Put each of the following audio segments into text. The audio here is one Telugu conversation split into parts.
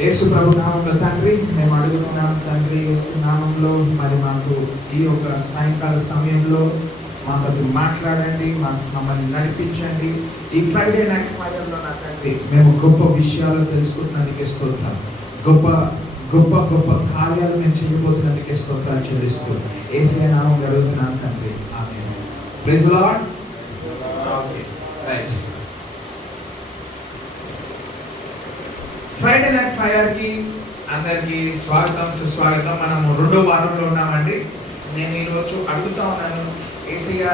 యేసు ప్రభు నామంలో తండ్రి మేము అడుగుతున్నాం తండ్రి, యేసు నామంలో మరి మాకు ఈ యొక్క సాయంకాల సమయంలో మాతో మాట్లాడండి, మమ్మల్ని నడిపించండి. ఈ ఫ్రైడే నైట్ ఫైర్లో నా తండ్రి మేము గొప్ప విషయాలు తెలుసుకుంటున్నందుకే స్తోత్రం. గొప్ప గొప్ప గొప్ప కార్యాలు మేము చేయబోతున్నందుకే స్తోత్రాలు చెల్లిస్తూ యేసయ్య నామం అడుగుతున్నాం తండ్రి, ఆమేన్. Praise the Lord. Okay, right. Friday night ఫైర్కి అందరికీ స్వాగతం, సుస్వాగతం. మనము 2వ వారంలో ఉన్నామండి. నేను ఈరోజు అడుగుతా ఉన్నాను, యేసయ్య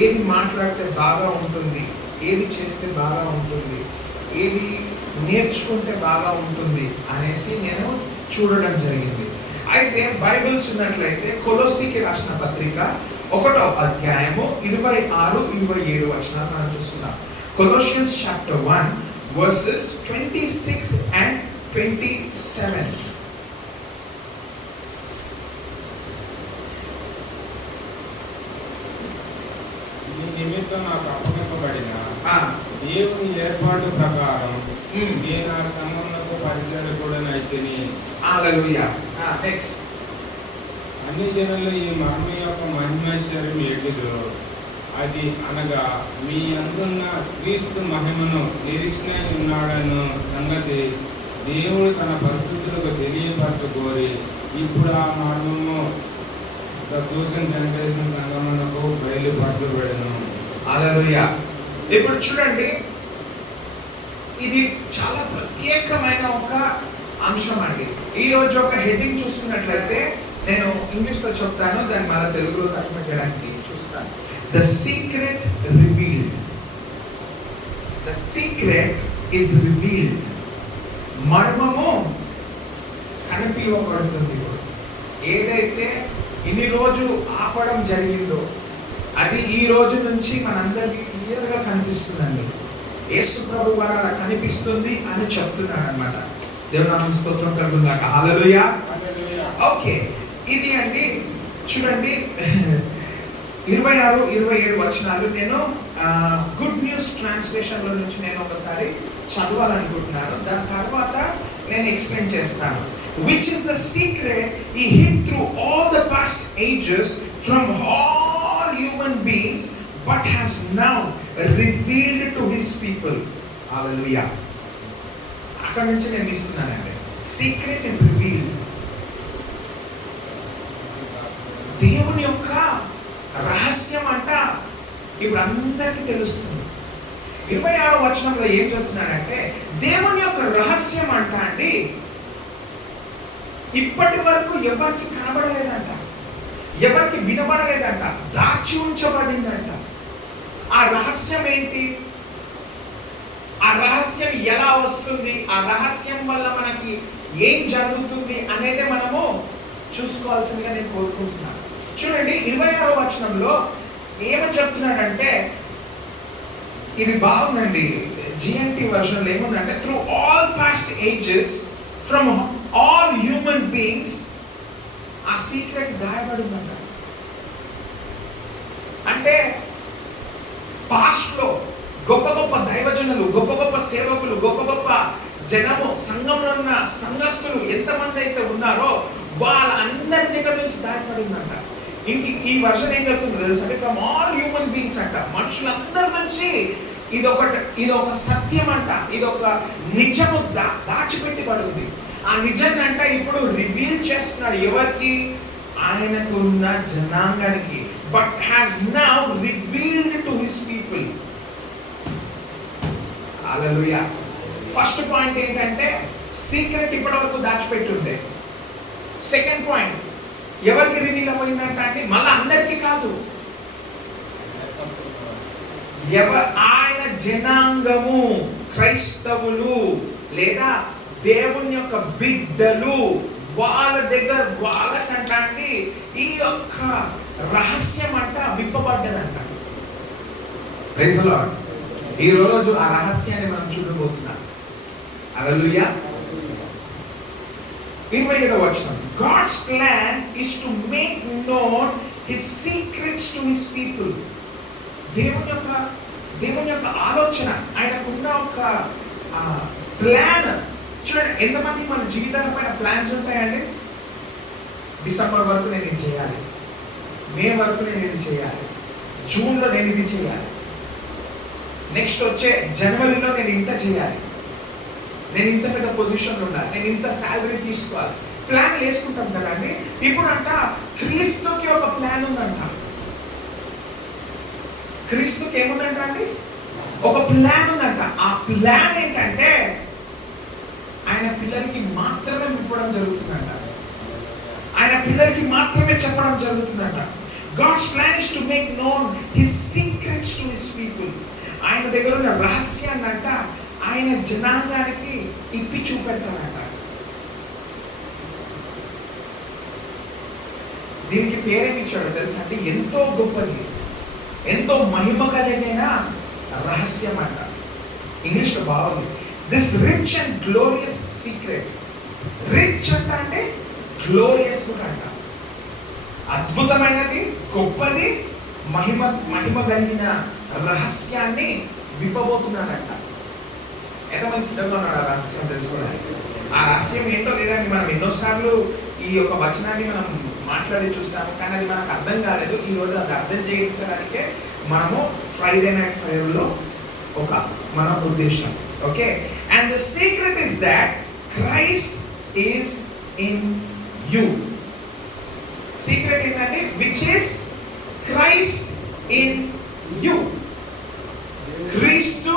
ఏది మాట్లాడితే బాగా ఉంటుంది, ఏది చేస్తే బాగా ఉంటుంది, ఏది నేర్చుకుంటే బాగా ఉంటుంది అనేసి నేను చూడడం జరిగింది. అయితే బైబిల్స్ ఉన్నట్లయితే కొలొస్సీకి రాసిన పత్రిక 1వ అధ్యాయము 26, 27 వచనాలు మనం చూస్తున్నాం. కొలొషియన్స్ చాప్టర్ 1 verses 26 and 27. ఈ నిమిత్తం నాకు అప్పగింపబడిన దేవుని ఏర్పాటు ప్రకారం నేను ఆ సంఘమునకు పరిచారకుడనైతిని. హల్లెలూయా. నెక్స్ట్. అన్ని జనులు ఈ మర్మ యొక్క మహిమైశ్వర్యం ఎటుదో అది అనగా మీ అందున్న క్రీస్తు మహిమను నిరీక్షణ ఉన్నాడను సంగతి దేవుడు తన పరిస్థితులకు తెలియపరచకోరి ఇప్పుడు ఆ మర్మము చూసిన జనరేషన్ సంగమునకు బయలుపరచబడను. హల్లెలూయా. ఇప్పుడు చూడండి, ఇది చాలా ప్రత్యేకమైన ఒక అంశం అండి. ఈ రోజు ఒక హెడ్డింగ్ చూసుకున్నట్లయితే, నేను ఇంగ్లీష్లో చెప్తాను, దాన్ని మన తెలుగులో తర్జుమా చేయడానికి చూస్తాను. The secret revealed. The secret is revealed. మర్మము కనిపించబడుతుంది. ఏదైతే ఇన్ని రోజు ఆపడం జరిగిందో అది ఈ రోజు నుంచి మనందరికీ క్లియర్గా కనిపిస్తుందండి. యేసు ప్రభు వారు అలా కనిపిస్తుంది అని చెప్తున్నాడు అన్నమాట. దేవుని నామమునకు స్తోత్రం కలుగుగాక. హల్లెలూయా. ఓకే, ఇది అండి చూడండి 26, 27 వచనాలు నేను గుడ్ న్యూస్ ట్రాన్స్లేషన్ లో నుంచి నేను ఒకసారి చదవాలనుకుంటున్నాను. దాని తర్వాత నేను ఎక్స్ప్లెయిన్ చేస్తాను. Which is the secret he hid through all the past ages from all human beings, but has now revealed to his people. Hallelujah. అక్కడ నుంచి నేను తీసుకున్నానండి. Secret is revealed. దేవుని యొక్క రహస్యం అంట ఇప్పుడు అందరికీ తెలుస్తుంది. 26వ వచనంలో ఏం చెప్తున్నాడంటే, దేవుని యొక్క రహస్యం అంట అండి ఇప్పటి వరకు ఎవరికి కనబడలేదంట, ఎవరికి వినబడలేదంట, దాచి ఉంచబడిందంట. ఆ రహస్యం ఏంటి? ఆ రహస్యం ఎలా వస్తుంది, ఆ రహస్యం వల్ల మనకి ఏం జరుగుతుంది అనేదే మనము చూసుకోవాల్సిందిగా నేను కోరుకుంటున్నాను. చూడండి 26వ వచనంలో ఏమని చెప్తున్నాడంటే, ఇది బాగుందండి. జిఎన్టి వర్షన్ లో ఏముందంటే, through all past ages from all human beings ఆ సీక్రెట్ దాయబడిందంట. అంటే పాస్ట్ లో గొప్ప గొప్ప దైవజనులు, గొప్ప గొప్ప సేవకులు, గొప్ప గొప్ప జనము, సంఘంలో ఉన్న సంఘస్థులు ఎంతమంది అయితే ఉన్నారో వాళ్ళందరి దగ్గర నుంచి దాయబడిందంట. ఈ వర్షన్ ఏం చెప్తుందో తెలుసు అంటే, ఫ్రమ్ ఆల్ హ్యూమన్ బీయింగ్స్ అంట, మనుషులందరి నుంచి ఇది ఒక సత్యం అంట, ఇది ఒక నిజము దాచిపెట్టబడింది. ఆ నిజాన్ని అంట ఇప్పుడు రివీల్ చేస్తున్నాడు. ఎవరికి? ఆయనకు ఉన్న జనాంగానికి. But has now revealed to his people. హల్లెలూయా. ఫస్ట్ పాయింట్ ఏంటంటే, సీక్రెట్ ఇప్పటి వరకు దాచిపెట్టి ఉండే. సెకండ్ పాయింట్, ఎవరికి రివీల్ అయిందంట అంటే మళ్ళీ అందరికీ కాదు, ఆయన జనాంగము, క్రైస్తవులు లేదా దేవుని యొక్క బిడ్డలు, వాళ్ళ దగ్గర వాళ్ళకంట అండి ఈ యొక్క రహస్యం అంట విప్పబడ్డదంట. Praise the lord. ఈ రోజు ఆ రహస్యాన్ని మనం చూడబోతున్నాం. హల్లెలూయా. 27వ వచనం, God's plan is to make known his secrets to his people. దేవుని యొక్క ఆలోచన, ఆయనకున్న ఒక ప్లాన్ చూడండి, ఎంతమంది మన జీవితాల పైన ప్లాన్స్ ఉంటాయండి? డిసెంబర్ వరకు నేను ఇది చేయాలి, మే వరకు నేను ఇది చేయాలి, జూన్లో నేను ఇది చేయాలి, నెక్స్ట్ వచ్చే జనవరిలో నేను ఇంత చేయాలి, నేను ఇంత పెద్ద పొజిషన్లో ఉండాలి, నేను ఇంత శాలరీ తీసుకోవాలి. ప్లాన్ వేసుకుంటాం కదండి. ఇప్పుడు అంట క్రీస్తుకి ఒక ప్లాన్ ఉందంట. క్రీస్తుకి ఏముందంట అండి? ఒక ప్లాన్ ఉందంట. ఆ ప్లాన్ ఏంటంటే ఆయన పిల్లలకి మాత్రమే ఇవ్వడం జరుగుతుందంట, ఆయన పిల్లలకి మాత్రమే చెప్పడం జరుగుతుందంట. God's plan is to make known his secrets to his people. ఆయన దగ్గర ఉన్న రహస్యాన్ని అంట ఆయన జనాంగానికి ఇప్పి చూపెడతాడంట. దీనికి పేరేమి ఇచ్చాడో తెలుసా అంటే, ఎంతో గొప్పది, ఎంతో మహిమ కలిగిన రహస్యం అంట. ఇంగ్లీష్లో బాగుంది, this rich and glorious secret. Rich అంట అంటే గ్లోరియస్ అంట, అద్భుతమైనది, గొప్పది, మహిమ కలిగిన రహస్యాన్ని విప్పబోతున్నాడంట. ఎంతమంది సిద్ధంగా ఉన్నాడు ఆ రహస్యం తెలుసుకోవడానికి? ఆ రహస్యం ఏంటో లేదండి, మనం ఎన్నోసార్లు ఈ యొక్క వచనాన్ని మనం మాట్లాడి చూసాము, కానీ అది మనకు అర్థం కాలేదు. ఈ రోజు అది అర్థం చేయించడానికే మనము ఫ్రైడే నైట్ ఫైర్లో ఒక మన ఉద్దేశం. Okay, and the secret is that Christ is in you. Secret ఏంటంటే which is Christ in you. క్రీస్తు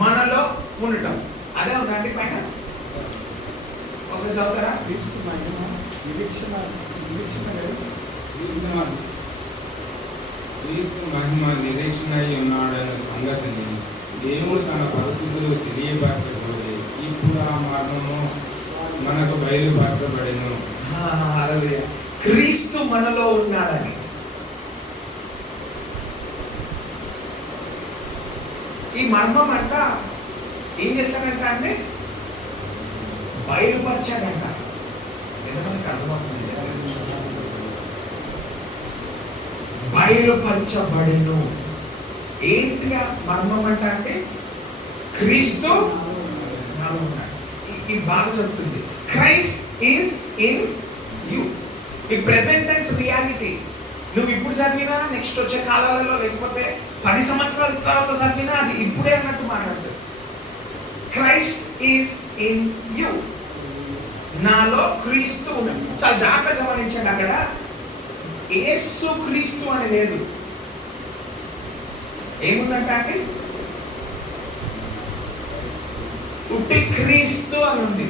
మనలో ఉండటం. అదే ఉందండి పైన, ఒకసారి చదువుతారా? క్రీస్తు మహిమ నిరీక్షణ అయి ఉన్నాడన్న సంగతిని దేవుడు తన పరిస్థితులు తెలియపరచబోయి ఇప్పుడు ఆ మర్మము మనకు బయలుపరచబడెను. క్రీస్తు మనలో ఉన్నాడని. ఈ మర్మం అంట ఏం చేశాడంట అంటే బయలుపరిచాడంట. ఎంతమందికి అర్థమవుతుంది? బయలుపరచబడెను. ఏంటిగా మర్మం అంట అంటే క్రీస్తు నాలో ఉన్నాడు. ఇది బాగా చెప్తుంది, క్రైస్ట్ ఈస్ ఇన్ యూ. ఈ ప్రెసెంట్ టెన్స్ రియాలిటీ. నువ్వు ఇప్పుడు చదివినా, నెక్స్ట్ వచ్చే కాలాలలో, లేకపోతే 10 సంవత్సరాల తర్వాత చదివినా అది ఇప్పుడే అన్నట్టు మాట్లాడుతుంది. Christ is in you. నాలో క్రీస్తు ఉన్నాడు. చాలా జాగ్రత్తగా గమనించండి, అక్కడ యేసు క్రీస్తు అని లేదు. ఏముందంట అండి? ఉట్టి క్రీస్తు అని ఉంది.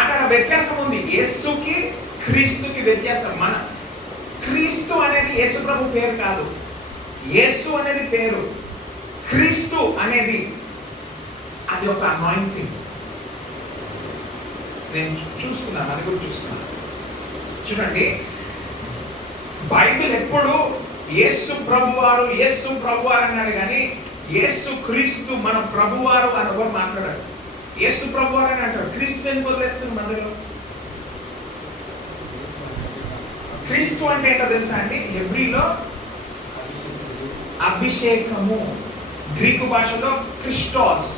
అక్కడ వ్యత్యాసం ఉంది. యేసుకి క్రీస్తుకి వ్యత్యాసం. మన క్రీస్తు అనేది యేసు ప్రభు పేరు కాదు. యేసు అనేది పేరు, క్రీస్తు అనేది అది ఒక అనాయింటింగ్. నేను చూసుకున్నాను, అది కూడా చూసుకున్నాను. చూడండి, బైబిల్ ఎప్పుడు యేసు ప్రభువారు యేసు ప్రభువారు అన్నాడు, కానీ యేసు క్రీస్తు మన ప్రభువారు అని ఎవరు మాట్లాడారు? యేసు ప్రభువారు అని అంటారు. క్రీస్తు ఎందుకు వదిలేస్తుంది మందిలో? క్రీస్తు అంటే ఏంటో తెలుసా అండి? హెబ్రీలో అభిషేకము, గ్రీకు భాషలో క్రిస్టోస్.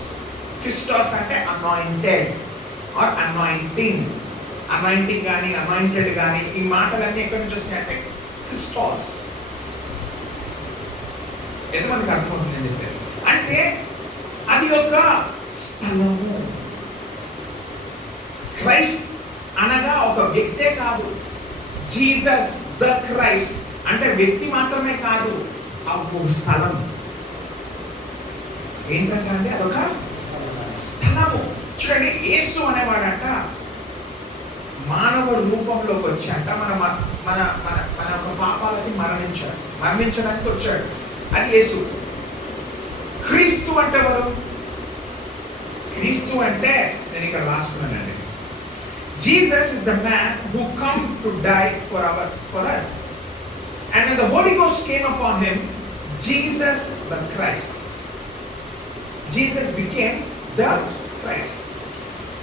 క్రిస్టోస్ అంటే అనాయింటెడ్ ఆర్ అనాయింటింగ్. అనాయింటింగ్ కానీ అనాయింటెడ్ కానీ ఈ మాటలన్నీ ఎక్కడి నుంచి వస్తాయి అంటే క్రిస్టోస్. ఎంతమందికి అర్థమవుతుంది అని చెప్పారు? అంటే అది ఒక స్థలము. క్రైస్ట్ అనగా ఒక వ్యక్తే కాదు. జీసస్ ద క్రైస్ట్ అంటే వ్యక్తి మాత్రమే కాదు, ఒక స్థలం. ఏంటంటే అండి అదొక స్థలము. చూడండి, యేసు అనేవాడంట మానవ రూపంలోకి వచ్చాట మన మన మన మన ఒక పాపాలకి మరణించడానికి వచ్చాడు. అది యేసు. క్రీస్తు అంటే ఎవరు? క్రీస్తు అంటే నేను ఇక్కడ రాసుకున్నానండి, Jesus is the man who come to die for us. And when the Holy Ghost came upon him, Jesus the Christ. Jesus became the Christ.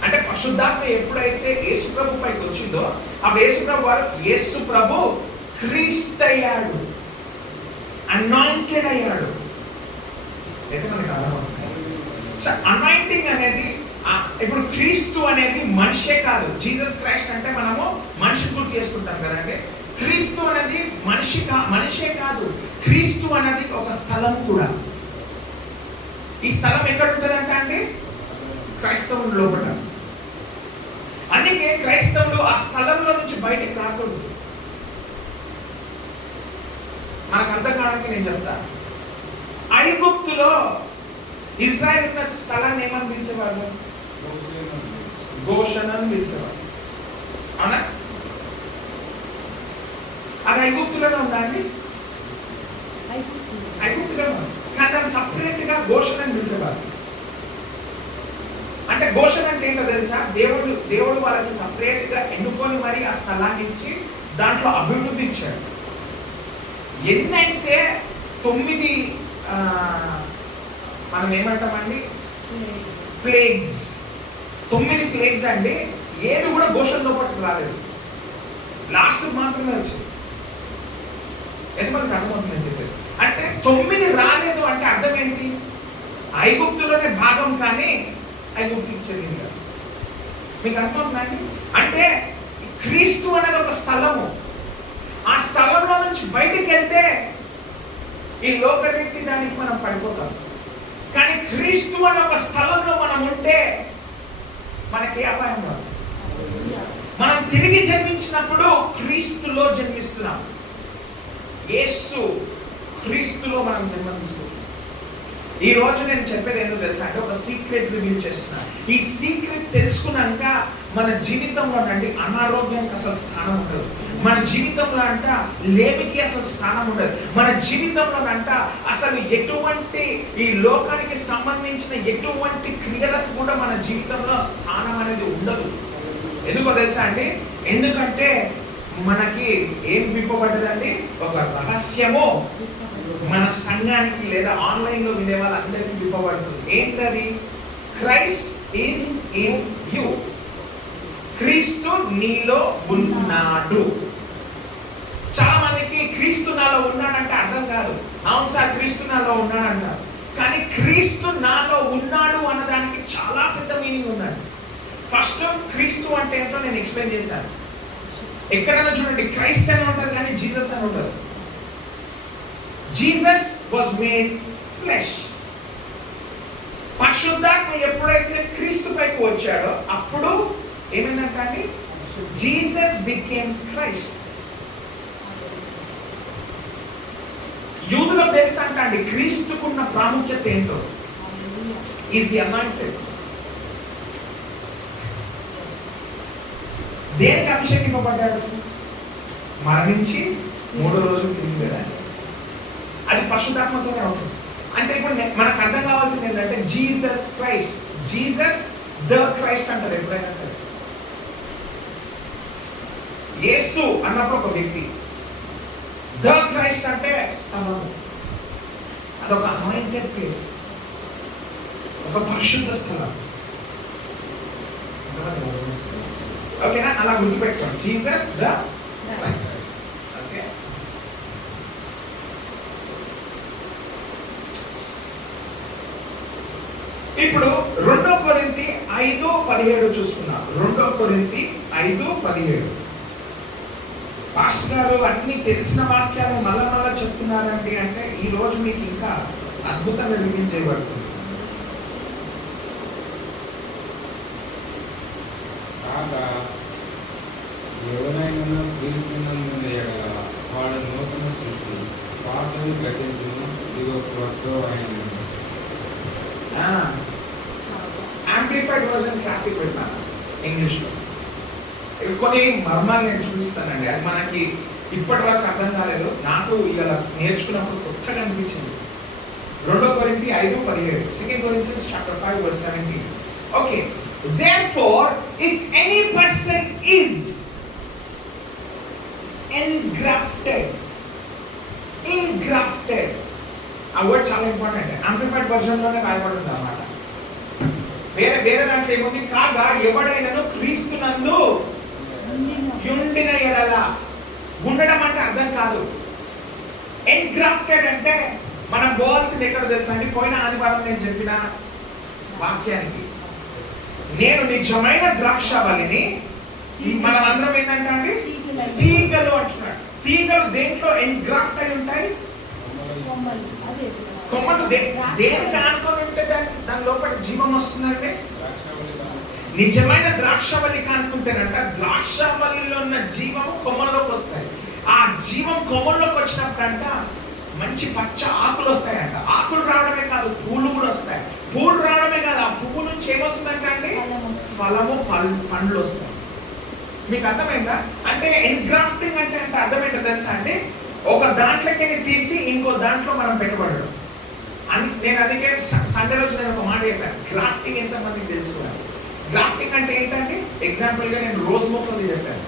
అంటే పరిశుద్ధాత్మ ఎప్పుడైతే యేసు ప్రభు పైకి వచ్చిందో ఆ యేసు ప్రభు వారు యేసు ప్రభు క్రీస్తు అయ్యాడు, అనాయింటెడ్ అయ్యాడు. అయితే మనకు అర్థమవుతుంది. సో అనాయింటింగ్ అనేది ఇప్పుడు క్రీస్తు అనేది మనిషే కాదు. జీసస్ క్రైస్ట్ అంటే మనము మనిషిని గుర్తు చేసుకుంటాం కదండి. క్రీస్తు అనేది మనిషే కాదు, క్రీస్తు అనేది ఒక స్థలం కూడా. ఈ స్థలం ఎక్కడ ఉంటుందంట అండి? క్రైస్తవుల లోపల. అందుకే క్రైస్తవులు ఆ స్థలంలో నుంచి బయటికి రాకూడదు. మనకు అర్థం కావడానికి నేను చెప్తాను. ఐగుప్తులో ఇజ్రాయెల్ ఉన్న స్థలాన్ని ఏమని పిలిచేవాళ్ళు? గోషన్ అని పిలిచేవాళ్ళు. అవునా? అది ఐగుప్తులోనే ఉందా అండి? ఐగుప్తులోనే ఉంది, కానీ దాన్ని సపరేట్ గా గోషన్ అని పిలిచేవాళ్ళు. అంటే గోషన్ అంటే ఏంటో తెలుసా? దేవుడు వాళ్ళకి సపరేట్ గా ఎన్నుకొని మరి ఆ స్థలాన్ని ఇచ్చి దాంట్లో అభివృద్ధి ఇచ్చాడు. ఎన్నైతే 9 మనం ఏమంటామండి, ప్లేగ్స్, 9 ప్లేగ్స్ అండి. ఏది కూడా గోషన్ లోపలికి రాలేదు, లాస్ట్ మాత్రమే వచ్చింది. ఎంతమందికి అర్థమవుతుందని చెప్పేది? అంటే 9 రాలేదు అంటే అర్థం ఏంటి? ఐగుప్తులోనే భాగం, కానీ ఐగుప్తుకి చెందింది కాదు. మీకు అర్థమవుతుందండి? అంటే క్రీస్తు అనేది ఒక స్థలము. ఆ స్థలంలో నుంచి బయటికి వెళ్తే ఈ లోకరీతి దానికి మనం పడిపోతాం. కానీ క్రీస్తు అనే ఒక స్థలంలో మనం ఉంటే మనకి అపాయం రాదు. మనం తిరిగి జన్మించినప్పుడు క్రీస్తులో జన్మిస్తున్నాం. యేసు క్రీస్తులో మనం జన్మ తీసుకుంటున్నాం. ఈ రోజు నేను చెప్పేది ఏంటో తెలుసా అంటే, ఒక సీక్రెట్ రివీల్ చేస్తున్నా. ఈ సీక్రెట్ తెలుసుకున్నాక మన జీవితంలో నుండి అనారోగ్యానికి అసలు స్థానం ఉండదు. మన జీవితంలో అంట లేమికి అసలు స్థానం ఉండదు. మన జీవితంలో అంట అసలు ఎటువంటి ఈ లోకానికి సంబంధించిన ఎటువంటి క్రియలకు కూడా మన జీవితంలో స్థానం అనేది ఉండదు. ఎందుకో తెలుసా అండి? ఎందుకంటే మనకి ఏం విప్పబడ్డదండి? ఒక రహస్యము మన సంఘానికి లేదా ఆన్లైన్ లో వినే వాళ్ళందరికీ విప్పబడుతుంది. ఏంటది? Christ is in you. క్రీస్తు నీలో ఉన్నాడు. చాలా మందికి క్రీస్తు నాలో ఉన్నాడంటే అర్థం కాదు. అవును సార్, క్రీస్తు నాలో ఉన్నాడంటారు, కానీ క్రీస్తు నాలో ఉన్నాడు అన్నదానికి చాలా పెద్ద మీనింగ్ ఉందండి. ఫస్ట్ క్రీస్తు అంటే ఏంటో నేను ఎక్స్ప్లెయిన్ చేశాను. ఎక్కడైనా చూడండి క్రైస్ట్ అని ఉంటుంది కానీ జీసస్ అని ఉంటుంది. Jesus was made flesh. పరిశుద్ధాత్మ ఎప్పుడైతే క్రీస్తు పైకి వచ్చాడో అప్పుడు ఏమైందంట అండి? Jesus became Christ. యూదులకు తెలుసు అంట అండి క్రీస్తుకున్న ప్రాముఖ్యత ఏంటో. Is the anointed. దేనికి అభిషేకింపబడ్డాడు? మరణించి 3వ రోజు తిరిగి వెళ్ళాడు. అది పరిశుద్ధాత్మతోనే అవుతుంది. అంటే ఇప్పుడు మనకు అర్థం కావాల్సింది ఏంటంటే Jesus Christ, Jesus the Christ అంటారు ఎప్పుడైనా సరే. యేసు అన్నప్పుడు ఒక వ్యక్తి, ద క్రైస్ట్ అంటే స్థలము. అదొక అనాయింటెడ్ ప్లేస్, ఒక పరిశుద్ధ స్థలం. ఓకేనా? అలా గుర్తుపెట్టుకోండి, జీసస్ ద క్రైస్ట్. ఓకే, ఇప్పుడు 2 కొరింథీ 5:17 చూసుకున్నాం. 2 కొరింథీ 5:17. పాస్టర్ గారు అన్ని తెలిసిన వాక్యాలు మళ్ళా చెప్తున్నారండి అంటే ఈ రోజు మీకు ఇంకా అద్భుతంగా రివీల్ చేయబడుతుంది. కాగా ఎవరైనా క్రీస్తునందు ఎడల వాడు నూతన సృష్టి, పాతవి గతించును, ఇదిగో క్రొత్త అయినవి. యాంప్లిఫైడ్ వర్షన్ క్లాసిక్ పెట్టాను ఇంగ్లీష్లో. కొన్ని మర్మాలు నేను చూపిస్తానండి. అది మనకి ఇప్పటి వరకు అర్థం కాలేదు, నాకు ఇలా నేర్చుకున్నప్పుడు కొత్తగా అనిపించింది. 2 కొరింథీ 5:17, 2 Corinthians chapter 5 verse 17. Okay, therefore if any person is engrafted, ఆ వర్డ్ చాలా ఇంపార్టెంట్. యాంప్లిఫైడ్ వర్షన్ లోనే రాయబడింది అన్నమాట. వేరే దాంట్లో ఏముంది? కాగా ఎవడైనాను క్రీస్తునందు యుండిన ఎడల. ఉండడం అంటే అర్థం కాదు. ఎన్గ్రాఫ్టెడ్ అంటే మనం పోవాల్సింది ఎక్కడ తెలుసా అండి? పోయిన ఆదివారం నేను చెప్పిన వాక్యానికి నేను నిజమైన ద్రాక్షవల్లిని, మనం అందరం ఏంటంటే అండి తీగలు అంటున్నాడు. తీగలు దేంట్లో ఎన్గ్రాఫ్ట్ అయి ఉంటాయి? కొమ్మలు దేనికి ఆనుకొని ఉంటే దాని లోపల జీవం వస్తుందంటే నిజమైన ద్రాక్షవల్లి కానుకుంటేనంట ద్రాక్షవల్లిలో ఉన్న జీవము కొమ్మల్లోకి వస్తాయి. ఆ జీవం కొమ్మల్లోకి వచ్చినప్పుడంట మంచి పచ్చ ఆకులు వస్తాయంట. ఆకులు రావడమే కాదు, పూలు కూడా వస్తాయి. పూలు రావడమే కాదు, ఆ పువ్వు నుంచి ఏమొస్తుందంట అండి? ఫలము, పండ్లు వస్తాయి. మీకు అర్థమైందా? అంటే ఎన్గ్రాఫ్టింగ్ అంటే అర్థమైందో తెలుసా అండి? ఒక దాంట్లోకి తీసి ఇంకో దాంట్లో మనం పెట్టబడడం. నేను అందుకే సండే రోజు నేను ఒక మాట చెప్పాను, గ్రాఫ్టింగ్ ఎంతమందికి తెలుసు అని. గ్రాఫ్టింగ్ అంటే ఏంటంటే ఎగ్జాంపుల్ గా నేను రోజ్ మొక్కలు చెప్పాను.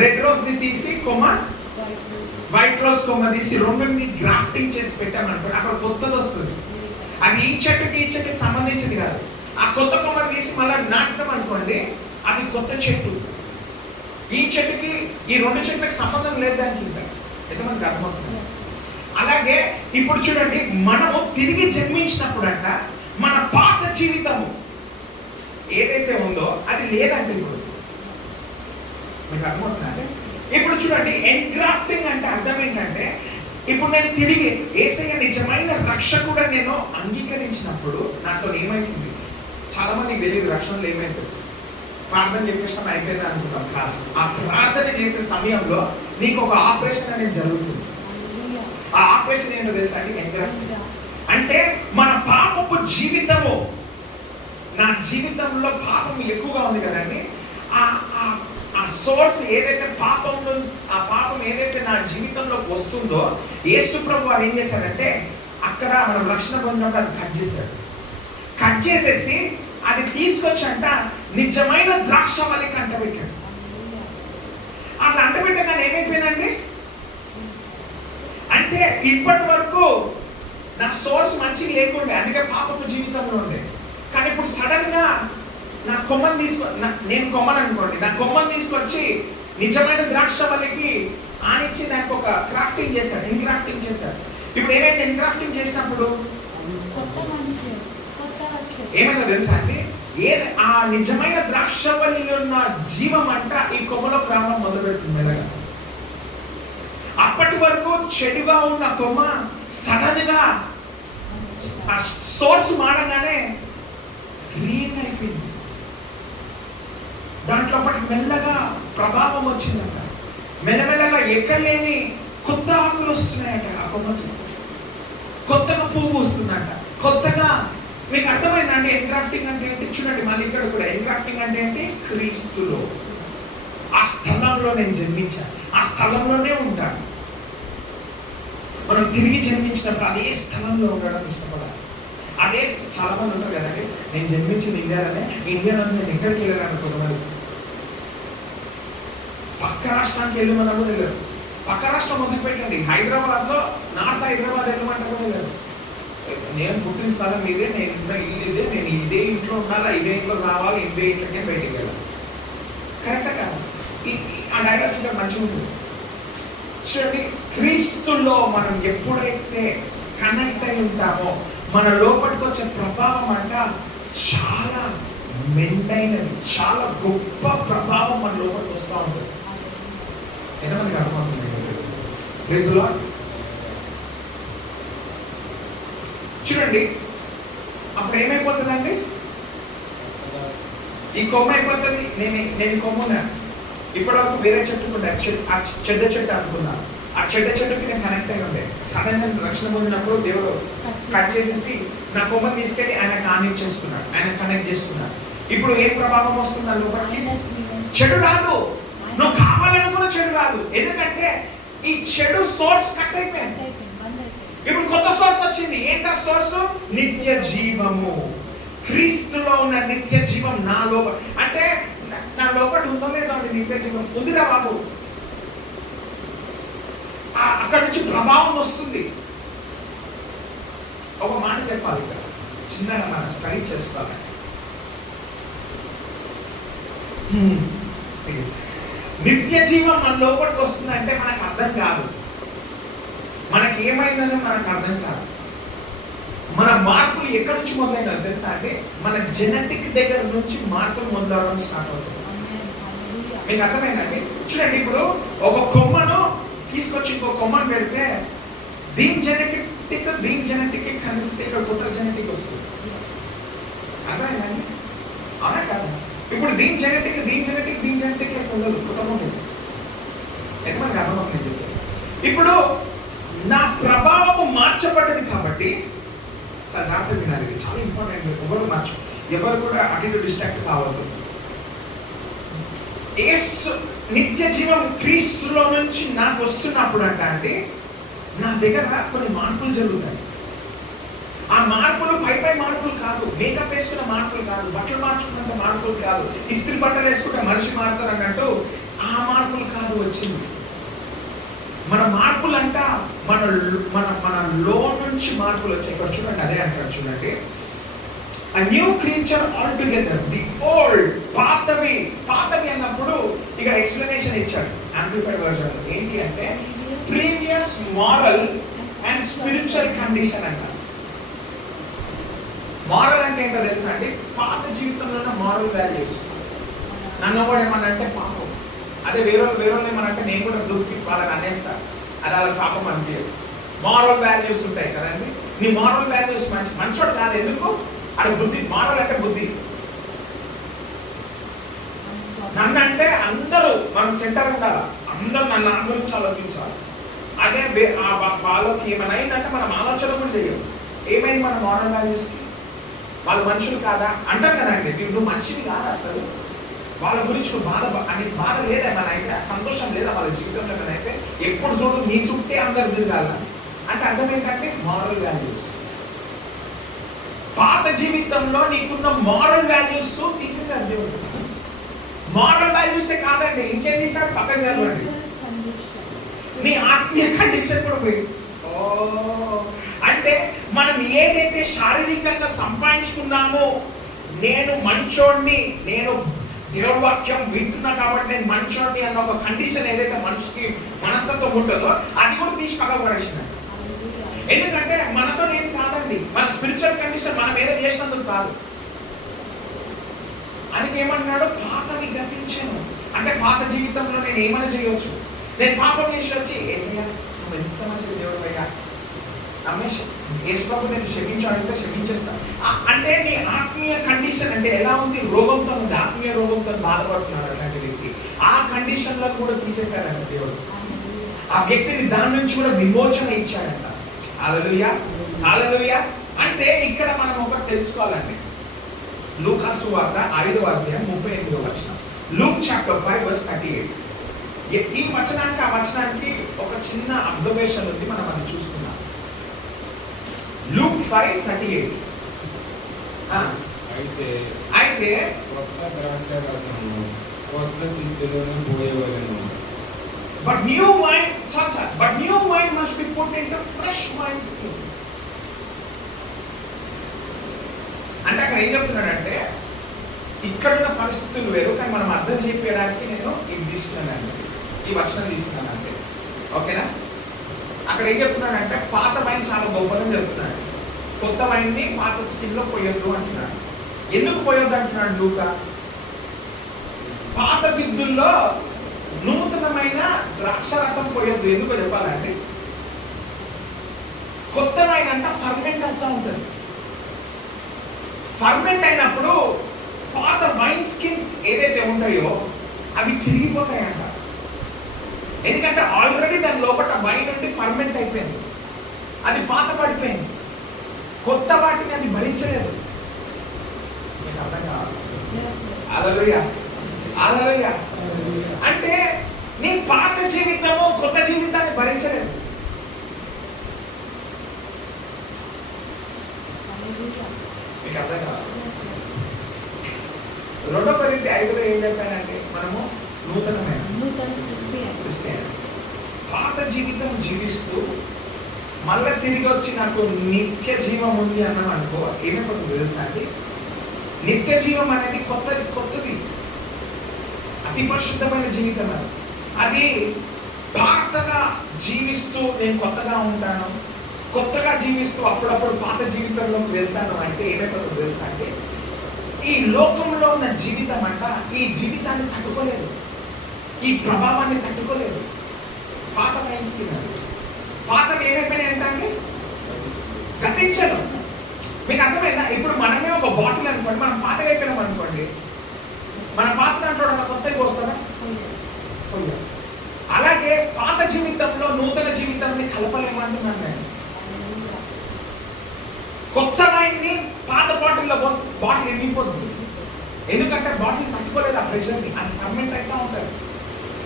రెడ్ రోజ్ ని తీసి కొమ్మ, వైట్ రోజ్ కొమ్మ తీసి రెండుని గ్రాఫ్టింగ్ చేసి పెట్టామనుకోండి, అక్కడ కొత్తది వస్తుంది. అది ఈ చెట్టుకి సంబంధించింది కాదు. ఆ కొత్త కొమ్మని తీసి మళ్ళీ నాటడం అనుకోండి, అది కొత్త చెట్టు. ఈ చెట్టుకి ఈ రెండు చెట్లకు సంబంధం లేదు దానికి. ఇంకా అయితే మనకు అర్థమవుతుంది. అలాగే ఇప్పుడు చూడండి, మనము తిరిగి జన్మించినప్పుడంట మన పాత జీవితము ఏదైతే ఉందో అది లేదంటే ఇప్పుడు మీకు అర్థమవుతుందండి. ఇప్పుడు చూడండి, ఎన్గ్రాఫ్టింగ్ అంటే అర్థం ఏంటంటే ఇప్పుడు నేను తిరిగి యేసయ్య నిజమైన రక్షకుడు నేను అంగీకరించినప్పుడు నాతో ఏమైతుంది? చాలా మందికి తెలియదు రక్షణలో ఏమైతుంది. ప్రార్థన చెప్పేసిన అయిపోయింది అనుకుంటాం. కాదు, ఆ ప్రార్థన చేసే సమయంలో నీకు ఒక ఆపరేషన్ అనేది జరుగుతుంది. ఆ ఆపరేషన్ ఏంటో తెలుసా అండి? ఎన్గ్రాఫ్టింగ్ అంటే మన పాపపు జీవితము, నా జీవితంలో పాపం ఎక్కువగా ఉంది కదండి, ఆ సోర్స్ ఏదైతే ఆ పాపం ఏదైతే నా జీవితంలోకి వస్తుందో యేసు ప్రభు వారు ఏం చేశారంటే అక్కడ మనం రక్షణ పొందినప్పుడు అది కట్ చేశారు. కట్ చేసేసి అది తీసుకొచ్చంట నిజమైన ద్రాక్షవల్లికి అంటబెట్టాడు. అట్లా అంటబెట్టగానే ఏమైపోయిందండి అంటే ఇప్పటి వరకు నా సోర్స్ మంచిగా లేకుండే, అందుకే పాపపు జీవితంలో ఉండే. కానీ ఇప్పుడు సడన్ గా నా కొమ్మని నేను కొమ్మని అనుకోండి, నా కొమ్మని తీసుకొచ్చి నిజమైన ద్రాక్షవల్లికి ఆనిచ్చి నాకు ఒక క్రాఫ్టింగ్ చేశారు, ఎన్గ్రాఫ్టింగ్ చేశారు. ఇప్పుడు ఏమైంది? ఎన్గ్రాఫ్టింగ్ చేసినప్పుడు ఏమైందో తెలుసా అండి? ఆ నిజమైన ద్రాక్షవల్లిలో ఉన్న జీవం అంట ఈ కొమ్మలోకి రావడం మొదలు పెడుతుంది మెల్లగా. అప్పటి వరకు చెడుగా ఉన్న కొమ్మ సడన్ గా ఆ సోర్స్ మారగానే గ్రీన్ అయిపోయింది. దాంట్లో పాటు మెల్లగా ప్రభావం వచ్చిందంట. మెల్లమెల్లగా ఎక్కడ లేని కొత్త ఆకులు వస్తున్నాయంట. ఆ కొమ్మకి కొత్తగా పువ్వు వస్తుందంట. కొత్తగా మీకు అర్థమైందండి ఎన్గ్రాఫ్టింగ్ అంటే ఏంటి? చూడండి మళ్ళీ ఇక్కడ కూడా ఎన్గ్రాఫ్టింగ్ అంటే ఏంటి? క్రీస్తులో ఆ స్థలంలో నేను జన్మించాను, ఆ స్థలంలోనే ఉంటాను. మనం తిరిగి జన్మించినప్పుడు అదే స్థలంలో ఉండడం ఇష్టపడాలి. అదే చాలా మంది ఉంటారు కదండి, నేను జన్మించింది ఇండియాలోనే, ఇండియాలో నేను ఎక్కడికి వెళ్ళాను కొంతమంది పక్క రాష్ట్రానికి వెళ్ళమన్నా కూడా వెళ్ళారు. పక్క రాష్ట్రం వదిలిపెట్టండి, హైదరాబాద్లో నార్త్ హైదరాబాద్ వెళ్ళమంటే కూడా వెళ్ళారు. నేను పుట్టిన స్థలం ఇదే, నేను ఉన్న ఇల్లు ఇదే, నేను ఇదే ఇంట్లో ఉండాలా, ఇదే ఇంట్లో రావాలి, ఇదే ఇంట్లోకే బయటికి వెళ్ళాలి. కరెక్టా కాదు? ఆ డైలాగ్ ఇంకా మంచిగా ఉంటుంది. చూడండి, క్రీస్తులో మనం ఎప్పుడైతే కనెక్ట్ అయి ఉంటామో మన లోపలికి వచ్చే ప్రభావం అంట చాలా మెండైనది, చాలా గొప్ప ప్రభావం మన లోపలికి వస్తూ ఉంటుంది. ఎంతమందికి అర్థమవుతుంది? Praise the Lord. చూడండి, అప్పుడు ఏమైపోతుందండి? ఈ కొమ్మ అయిపోతుంది. నేను కొమ్మున్నా, ఇప్పటివరకు వేరే చెట్టుకుంటా, చెడ్డ చెట్టు అనుకున్నా. ఆ చెడ్డ చెట్టుకి నేను కనెక్ట్ అయి ఉండే. సడన్ గా రక్షణ పొందినప్పుడు దేవుడు కట్ చేసేసి నా కొమ్మని తీసుకెళ్ళి ఆయన కనెక్ట్ చేసుకున్నాడు, ఆయన కనెక్ట్ చేసుకున్నాడు. ఇప్పుడు ఏ ప్రభావం వస్తుంది లోపలికి? చెడు రాదు. నువ్వు కావాలనుకున్న చెడు రాదు, ఎందుకంటే ఈ చెడు సోర్స్ కట్ అయిపోయింది. ఇప్పుడు కొత్త సోర్స్ వచ్చింది. ఏంటా సోర్స్? నిత్య జీవము. క్రీస్తులో ఉన్న నిత్య జీవం నా లోపల, అంటే నా లోపల ఉందో లేదో అండి నిత్య జీవం ఉందిరా బాబు. అక్కడ నుంచి ప్రభావం వస్తుంది. ఒక మాట చెప్పాలి ఇక్కడ, చిన్నగా మనం స్టడీ చేసుకోవాలి. నిత్య జీవం మన లోపలికి వస్తుందంటే మనకు అర్థం కాదు, మనకి ఏమైందని మనకు అర్థం కాదు. మన మార్పులు ఎక్కడి నుంచి మొదలైనా తెలుసా అండి? మన జెనెటిక్ దగ్గర నుంచి మార్పులు మొదలవడం స్టార్ట్ అవుతుంది. మీకు అర్థమైందండి? చూడండి, ఇప్పుడు ఒక కొమ్మను తీసుకొచ్చి ఇంకో కొమ్మను పెడితే దీని జెనెటిక్ కలిస్తే ఇక్కడ కొత్త జెనెటిక్ వస్తుంది. అర్థమైందండి? అవునా కాదు? ఇప్పుడు దీని జెనెటిక్ లెక్క ఉండదు, కొత్తగా ఉంటుంది. ఎంతమందికి అర్థమవుతుంది చెప్పి? ఇప్పుడు నా ప్రభావము మార్చబడ్డది కాబట్టి చాలా జాగ్రత్తగా వినాలి, ఇది చాలా ఇంపార్టెంట్. ఎవరు కూడా అటు ఇటు డిస్ట్రాక్ట్ కావద్దు. నిత్య జీవం క్రీస్తులో నుంచి నాకు వస్తున్నప్పుడు అండి నా దగ్గర కొన్ని మార్పులు జరుగుతాయి. ఆ మార్పులు పై మార్పులు కాదు, మేకప్ వేసుకున్న మార్పులు కాదు, బట్టలు మార్చుకున్నంత మార్పులు కాదు, ఇస్త్రీ బట్టలు వేసుకుంటే మనిషి మారుతారు అన్నట్టు ఆ మార్పులు కాదు వచ్చింది. మన మార్పులు అంట మన మన మన లో నుంచి మార్పులు వచ్చాయి. ఇక్కడ చూడండి, అదే అంటారు చూడండి, a new creature altogether, the old, పాతవి అన్నప్పుడు ఇక్కడ ఎక్స్ప్లెనేషన్ ఇచ్చాడు యాంప్లిఫైడ్ వర్షన్. ఏంటి అంటే previous moral and spiritual condition అంటారు. మారల్ అంటే ఏంటో తెలుసా అండి? పాత జీవితంలో ఉన్న మారల్ వాల్యూస్. నన్ను కూడా ఏమనంటే పాపం, అదే వేరే ఏమనంటే నేను కూడా దూకి వాళ్ళని అనేస్తా, అది వాళ్ళ పాపం అనిపించదు. మారల్ వాల్యూస్ ఉంటాయి కదండి. నీ మారల్ వాల్యూస్ మంచోడు కాదు, ఎందుకు? అది బుద్ధి. మారల్ అంటే బుద్ధి. నన్ను అంటే అందరూ మనం సెంటర్ ఉండాలి, అందరూ నన్ను గురించి ఆలోచించాలి. అదే వాళ్ళకి ఏమైనా అయిందంటే మనం ఆలోచన కూడా చెయ్యం. ఏమైంది మన మారల్ వాల్యూస్కి? వాళ్ళు మనుషులు కాదా అంటారు కదండి. నువ్వు మనిషిని కాదా అసలు? వాళ్ళ గురించి నువ్వు బాధ లేదా మన అయితే, సంతోషం లేదా వాళ్ళ జీవితంలో? అయితే ఎప్పుడు చూడు నీ చుట్టే అందరు తిరగాల అంటే అర్థం ఏంటంటే మారల్ వాల్యూస్. పాత జీవితంలో నీకున్న మారల్ వాల్యూస్ తీసేసారు దేవుడు. మారల్ వాల్యూసే కాదండి, ఇంకేం తీసాడు? పక్కన చదవండి, నీ ఆత్మీయ కండిషన్ కూడా పోయి. అంటే మనం ఏదైతే శారీరకంగా సంపాదించుకున్నామో, నేను మంచోడిని, నేను దేవుడి వాక్యం వింటున్నా కాబట్టి నేను మంచోడిని అన్న ఒక కండిషన్ ఏదైతే మనిషికి మనస్తత్వం ఉంటుందో అది కూడా తీసి పక్కకు పడేసినాడు. ఎందుకంటే మనతో నేను కాదండి, మన స్పిరిచువల్ కండిషన్ మనం ఏదో చేసినందుకు కాదు. అందుకే ఏమన్నాడు? పాతవి గతించాను. అంటే పాత జీవితంలో నేను ఏమైనా చేయవచ్చు. నేను పాపం చేసి వచ్చి ఏసయ్యా నువ్వు ఎంత మంచి దేవుడు అయ్యా, రమేష్ యేసుబాబు నేను క్షమించాలంటే క్షమించేస్తాను అంటే నీ ఆత్మీయ కండిషన్ అంటే ఎలా ఉంది? రోగంతో ఉంది, ఆత్మీయ రోగంతో బాధపడుతున్నాడు అట్లాంటి వ్యక్తి. ఆ కండిషన్లను కూడా తీసేశాడంట దేవుడు. ఆ వ్యక్తిని దాని నుంచి కూడా విమోచన ఇచ్చాడంట. హల్లెలూయా, హల్లెలూయా. అంటే ఇక్కడ మనం ఒకటి తెలుసుకోవాలండి. లూకా సువార్త 5వ అధ్యాయం 38వ వచనం. Luke chapter 5 verse 38. ఈ వచనానికి ఆ వచనానికి ఒక చిన్న అబ్జర్వేషన్ ఉంది, మనం అది చూసుకున్నాం. లూక్ 5:38. అయితే కొత్త ద్రాక్షారసము కొత్త తిత్తిలోనే పోయవలెను. But new wine must be put into fresh wine skin. అంటే అక్కడ ఏం చెప్తున్నాడంటే ఇక్కడున్న పరిస్థితులు వేరు, కానీ మనం అర్థం చేయడానికి నేను ఇది తీసుకున్నానండి, ఈ వచనం తీసుకున్నాను అంటే ఓకేనా. అక్కడ ఏం చెప్తున్నాడంటే పాత వైన్ చాలా గొప్పదని చెప్తున్నాడు, కొత్త వైన్ని పాత స్కిన్లో పోయొద్దు అంటున్నాడు. ఎందుకు పోయొద్దు అంటున్నాడు లూకా? పాత విద్దుల్లో నూతనమైన ద్రాక్షరసం పోయొద్దు. ఎందుకో చెప్పాలండి, కొత్త వైన్ అంట ఫర్మెంట్ అవుతా ఉంటుంది. ఫర్మెంట్ అయినప్పుడు పాత వైన్ స్కిన్స్ ఏదైతే ఉంటాయో అవి చిరిగిపోతాయంట. ఎందుకంటే ఆల్రెడీ దాని లోపల వైన్ నుండి ఫర్మెంట్ అయిపోయింది, అది పాత పడిపోయింది. కొత్త వాటిని అది భరించలేదు. మీకు అర్థం కావాలి? హల్లెలూయా, హల్లెలూయా. అంటే నీ పాత జీవితము కొత్త జీవితాన్ని భరించలేదు. మీకు అర్థం కావాలి? 2 కొరింథీ 5లో ఏం చెప్పానంటే మనము నూతనమైన సృష్టి. పాత జీవితం జీవిస్తూ మళ్ళీ తిరిగి వచ్చి నాకు నిత్య జీవం ఉంది అన్నాం అనుకో, ఏమైపోతుంది తెలుసా అండి? నిత్య జీవం అనేది కొత్తది, అతి పరిశుద్ధమైన జీవితం. అది పాతగా జీవిస్తూ నేను కొత్తగా ఉంటాను, కొత్తగా జీవిస్తూ అప్పుడప్పుడు పాత జీవితంలోకి వెళ్తాను అంటే ఏమైపోతుందో తెలుసా అంటే, ఈ లోకంలో ఉన్న జీవితం అంట ఈ జీవితాన్ని తట్టుకోలేదు, ఈ ప్రభావాన్ని తట్టుకోలేదు. పాత మైండ్స్కి పాతవి ఏమైపోయినాయి అంటే అండి గతించను. మీకు అర్థమైందా? ఇప్పుడు మనమే ఒక బాటిల్ అనుకోండి, మనం పాతగా అయిపోయినాం అనుకోండి, మన పాత దాంట్లో కొత్తగా వస్తుందా? అలాగే పాత జీవితంలో నూతన జీవితాన్ని కలపలేమంటున్నాను నేను. కొత్త మైండ్ని పాత బాటిల్లో పోస్తే బాటిల్ ఎగిరిపోతుంది. ఎందుకంటే బాటిల్ తట్టుకోలేదు ఆ ప్రెషర్ని, అది ఫర్మెంట్ అవుతూ ఉంటుంది.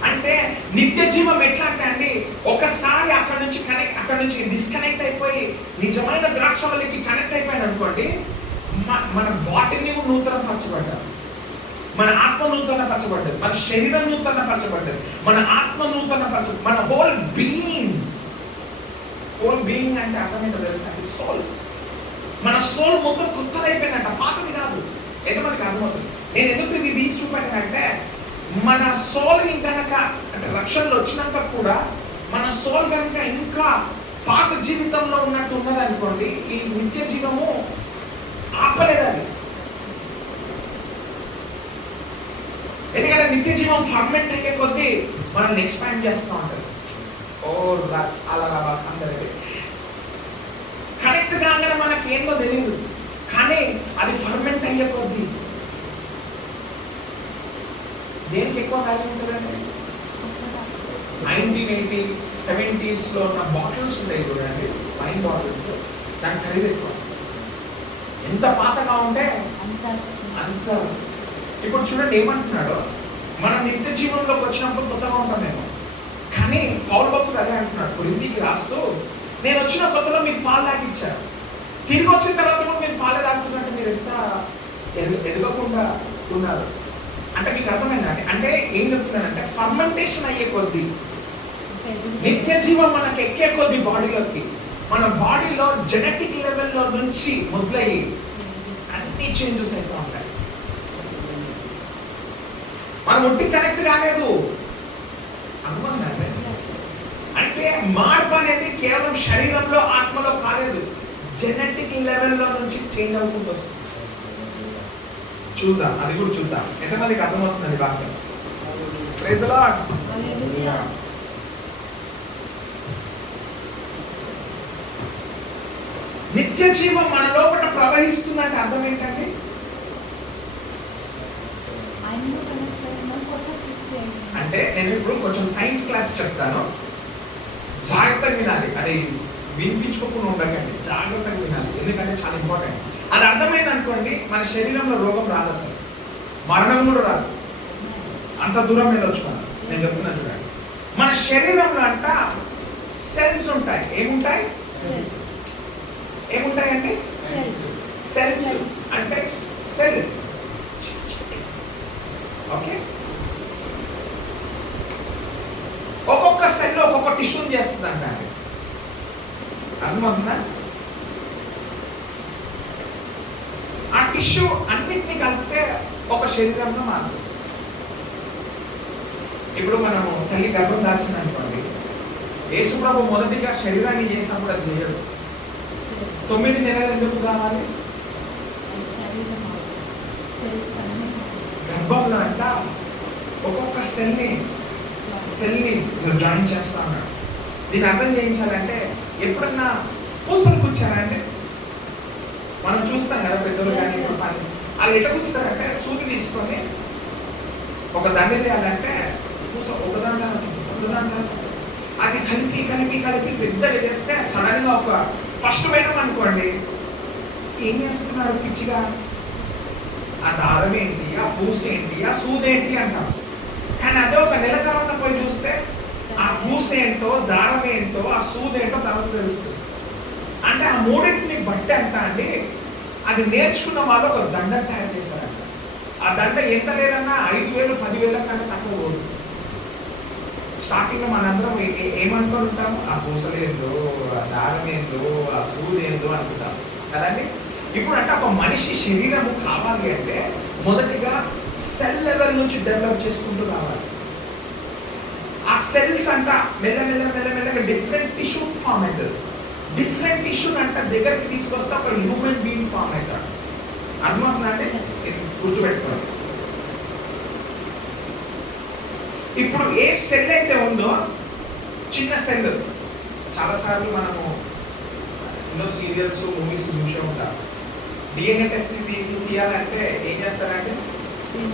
అంటే నిత్య జీవం ఎట్లా అంటే అండి, ఒకసారి అక్కడ నుంచి డిస్కనెక్ట్ అయిపోయి నిజమైన ద్రాక్షవల్లికి కనెక్ట్ అయిపోయాను అనుకోండి, మన బాటిల్ని నూతన పరచబడ్డారు, మన ఆత్మ నూతన పరచబడ్డది, మన శరీరం నూతన పరచబడ్డది, మన ఆత్మ నూతన పరచబడ్డది, మన హోల్ బీయింగ్ అంటే అర్థమైందో తెలుసా? సోల్, మన సోల్ మొత్తం కొత్తది అయిపోయిందంట, పాతది కాదు. అయితే మనకి అర్థమవుతుంది. నేను ఎందుకు ఇది తీసి చూపెట్టానంటే, మన సోల్ కనుక అంటే రక్షణలో వచ్చినాక కూడా మన సోల్ కనుక ఇంకా పాత జీవితంలో ఉన్నట్టు ఉన్నదనుకోండి, ఈ నిత్య జీవము ఆపలేదు అది. ఎందుకంటే నిత్య జీవం ఫర్మెంట్ అయ్యే కొద్దీ మనల్ని ఎక్స్పాండ్ చేస్తూ ఉంటుంది. ఓ రసాల అందరికి కనెక్ట్ కాగానే మనకి ఏందో తెలియదు, కానీ అది ఫర్మెంట్ అయ్యే కొద్దీ దేనికి ఎక్కువ వాల్యూ ఉంటుందండి? 1980, 70s ఉన్న బాటిల్స్ ఉంటాయి చూడండి, వైన్ బాటిల్స్, దాని ఖరీదు ఎక్కువ. ఎంత పాతగా ఉంటే అంత. ఇప్పుడు చూడండి ఏమంటున్నాడో, మన నిత్య జీవనంలోకి వచ్చినప్పుడు కొత్తగా ఉంటామేమో, కానీ పౌలు భక్తుడు అదే అంటున్నాడు కొరింథీకి రాస్తూ, నేను వచ్చిన కొత్తలో మీకు పాలు తాగిచ్చారు, తిరిగి వచ్చిన తర్వాత కూడా మీరు పాలు తాగుతున్నట్టు మీరు ఎంత ఎదగకుండా ఉన్నారు. అంటే మీకు అర్థమైందండి? అంటే ఏం చెప్తున్నానంటే, ఫర్మెంటేషన్ అయ్యే కొద్దీ, నిత్య జీవం మనకి ఎక్కే కొద్దీ బాడీలోకి, మన బాడీలో జెనెటిక్ లెవెల్లో నుంచి మొదలయ్యి అన్ని చేంజెస్ అవుతూ ఉంటాయి. మనం ఒట్టి కనెక్ట్ కాలేదు, అనుకుంటున్నాను. అంటే మార్పు అనేది కేవలం శరీరంలో ఆత్మలో కాలేదు, జెనెటిక్ లెవెల్లో నుంచి చేంజ్ అవుతుంది వస్తుంది. చూద్దాం, అది కూడా చూద్దాం. ఎంతమందికి అర్థమవుతుందండి వాక్యం? Praise the Lord. నిత్య జీవం మన లోపల ప్రవహిస్తుందంటే అర్థం ఏంటండి? అంటే నేను ఇప్పుడు కొంచెం సైన్స్ క్లాస్ చెప్తాను, జాగ్రత్తగా వినాలి. అది వినిపించుకోకుండా ఉండకండి, జాగ్రత్తగా వినాలి, ఎందుకంటే చాలా ఇంపార్టెంట్. అది అర్థమైంది అనుకోండి, మన శరీరంలో రోగం రాదు, అసలు మరణం కూడా రాదు. అంత దూరం వెళ్ళొచ్చు మనం. నేను చెప్తున్నాను చూడండి, మన శరీరంలో అంట సెల్స్ ఉంటాయి. ఏముంటాయి? ఏముంటాయండి? సెల్స్. అంటే సెల్, ఓకే. ఒక్కొక్క సెల్ ఒక్కొక్క టిష్యూని చేస్తుంది అంట. అర్థమవుతుందా? ఆ టిష్యూ అన్నింటినీ కలిపితే ఒక శరీరంగా మారుతుంది. ఇప్పుడు మనము తల్లి గర్భం దాల్చింది అనుకోండి, యేసుప్రభు మొదటిగా శరీరాన్ని చేసినప్పుడు అది చేయడు. 9 నెలలు ఎందుకు కావాలి? గర్భంలో అంట ఒక్కొక్క సెల్ని జాయిన్ చేస్తా ఉన్నాడు. దీన్ని అర్థం చేయించాలంటే, ఎప్పుడన్నా పూసలు కూర్చారంటే మనం చూస్తాం కదా పెద్దలు కానీ, ఇప్పుడు పని వాళ్ళు ఎట్లా కూర్చుతారంటే, సూది తీసుకొని ఒక దండ చేయాలంటే పూస ఒకదాంట్లో అది కలిపి పెద్దగా చేస్తే సడన్ గా ఒక ఫస్ట్ పోయినాం అనుకోండి, ఏం చేస్తున్నాడు పిచ్చిగా, ఆ దారం ఏంటి, ఆ పూస ఏంటి, ఆ సూది ఏంటి అంటాం. కానీ అదే ఒక నెల తర్వాత పోయి చూస్తే ఆ పూస ఏంటో, దారం ఏంటో, ఆ సూది ఏంటో తర్వాత తెలుస్తుంది. అంటే ఆ మూడింటిని బట్టి అంట అండి, అది నేర్చుకున్న వాళ్ళు ఒక దండ తయారు చేశారంట. ఆ దండ ఎంత లేదన్నా 5,000, 10,000 కంటే తక్కువ పోదు. స్టార్టింగ్ లో మనందరం ఏమనుకొని ఉంటాము, ఆ పూసలేందో, ఆ దారం ఏందో, ఆ సూది ఏందో అనుకుంటాం కదండి. ఇప్పుడు అంటే ఒక మనిషి శరీరము కావాలి అంటే మొదటిగా సెల్ లెవెల్ నుంచి డెవలప్ చేసుకుంటూ రావాలి. ఆ సెల్స్ అంట మెల్లమెల్లగా డిఫరెంట్ టిష్యూ ఫామ్ అవుతుంది. డిఫరెంట్ టిష్యూని అంట దగ్గరికి తీసుకొస్తే ఒక హ్యూమన్ బీయింగ్ ఫామ్ అవుతాడు. అర్థమవుతుందంటే గుర్తుపెట్టుకోవాలి. ఇప్పుడు ఏ సెల్ అయితే ఉందో, చిన్న సెల్, చాలాసార్లు మనము ఎన్నో సీరియల్స్ మూవీస్ చూసే ఉంటాం. డిఎన్ఏ టెస్ట్ తీయాలంటే ఏం చేస్తారంటే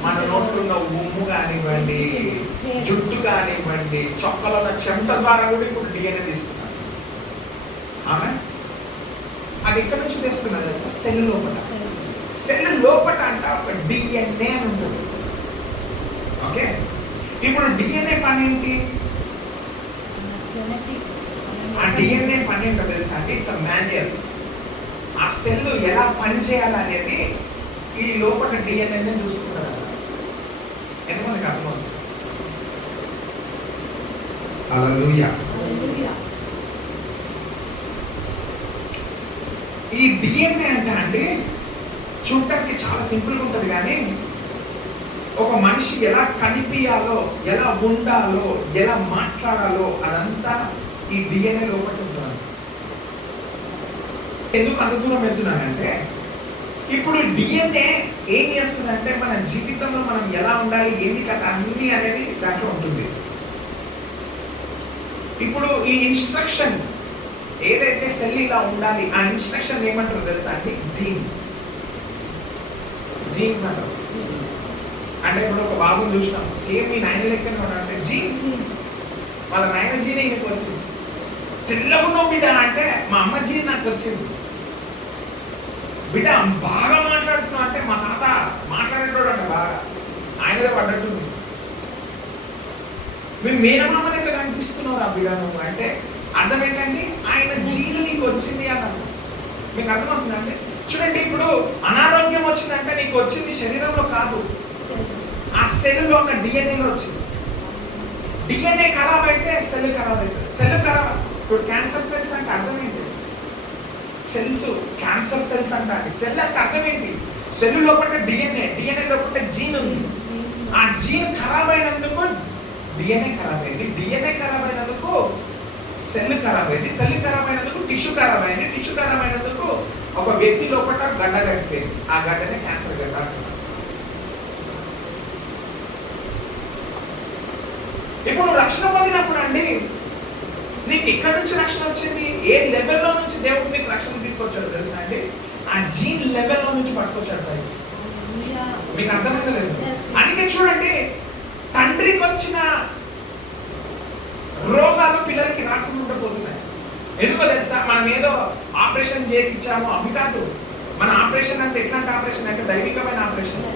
మన నోట్లో ఉన్న ఉమ్ము కానివ్వండి, జుట్టు కానివ్వండి, చొక్కలో ఉన్న చెమట ద్వారా కూడా ఇప్పుడు డిఎన్ఏ తీస్తున్నారు. అవునా? అది ఎక్కడి నుంచి తెస్తున్నారు తెలుసా? సెల్ లోపల. సెల్ లోపల అంట ఒక డిఎన్ఏ అని ఉంటుంది. ఓకే, ఇప్పుడు డిఎన్ఏ పని ఏంటి? ఆ డిఎన్ఏ పని ఏంటో తెలుసా అండి? It's a manual. ఆ సెల్ ఎలా పనిచేయాలనేది ఈ లోపల డిఎన్ఏ చూసుకుంటారు. ఎంతమందికి అర్థమవుతుంది? హల్లెలూయా. ఈ డిఎన్ఏ అంటే అండి చూడటానికి చాలా సింపుల్గా ఉంటుంది, కానీ ఒక మనిషి ఎలా కనిపించాలో, ఎలా ఉండాలో, ఎలా మాట్లాడాలో అదంతా ఈ డిఎన్ఏ లోపల ఉంటుంది. ఎందుకు అంత దూరం వెళ్తున్నానంటే, ఇప్పుడు డిఎన్ఏ ఏం చేస్తుందంటే మన జీవితంలో మనం ఎలా ఉండాలి, ఏంటి కథ అన్ని అనేది దాంట్లో ఉంటుంది. ఇప్పుడు ఈ ఇన్స్ట్రక్షన్ ఏదైతే సెల్ ఇలా ఉండాలి, ఆ ఇన్స్ట్రక్షన్ ఏమంటారు తెలుసా అండి? జీన్స్ అంటారు. అంటే ఇప్పుడు ఒక బాబుని చూసినాం, సేమ్ మీ నాయన లెక్కనే ఉన్నాడంటే జీన్, వాళ్ళ నాయన జీనే ఈయనకు వచ్చింది. తెల్లగునో బిడ్డ అంటే మా అమ్మ జీన్ నాకు వచ్చింది. బిడ్డ బాగా మాట్లాడుతున్నా అంటే మా తాత మాట్లాడేటోడు అంట బాగా, ఆయనదే పడ్డట్టుంది. మీ మేనమామ లెక్క కనిపిస్తున్నావు ఆ బిడ్డ నువ్వు అంటే అర్థం ఏంటండి? ఆయన జీను నీకు వచ్చింది అన్నాను. మీకు అర్థమవుతుందండి? చూడండి, ఇప్పుడు అనారోగ్యం వచ్చిందంటే నీకు వచ్చింది శరీరంలో కాదు, ఆ సెల్లో ఉన్న డిఎన్ఏలో వచ్చింది. డిఎన్ఏ ఖరాబ్ అయితే సెల్ ఖరాబ్ అవుతుంది. సెల్ ఖరాబ్, ఇప్పుడు క్యాన్సర్ సెల్స్ అంటే అర్థం ఏంటి? సెల్స్ క్యాన్సర్ సెల్స్ అంటే సెల్ అంటే అర్థం ఏంటి? సెల్ లోపల డిఎన్ఏ లోపల జీన్ ఉంది. ఆ జీన్ ఖరాబ్ అయినందుకు డిఎన్ఏ ఖరాబ్ అయింది. డిఎన్ఏ ఖరాబ్ అయినందుకు సెల్ ఖరాబ్ అయింది. సెల్ ఖరాబ్ అయినందుకు టిష్యూ ఖరాబ్ అయింది. టిష్యూ ఖరాబ్ అయినందుకు ఒక వ్యక్తి లోపల గడ్డ కట్టిపోయింది. ఆ గడ్డనే క్యాన్సర్ గడ్డ అంటున్నారు. ఇప్పుడు రక్షణ పొందినప్పుడు అండి నీకు ఎక్కడి నుంచి రక్షణ వచ్చింది? ఏ లెవెల్లో నుంచి దేవుడు నీకు రక్షణ తీసుకొచ్చాడు తెలుసా అండి? ఆ జీన్ లెవెల్లో నుంచి పట్టుకొచ్చాడు పైకి. మీకు అర్థమైందా లేదు? అందుకే చూడండి, తండ్రికి వచ్చిన రోగాలు పిల్లలకి రాకుండా పోతున్నాయి. ఎందుకో తెలుసా? మనం ఏదో ఆపరేషన్ చేయించాము అవి కాదు. మన ఆపరేషన్ అంటే ఎట్లాంటి ఆపరేషన్ అంటే దైవికమైన ఆపరేషన్.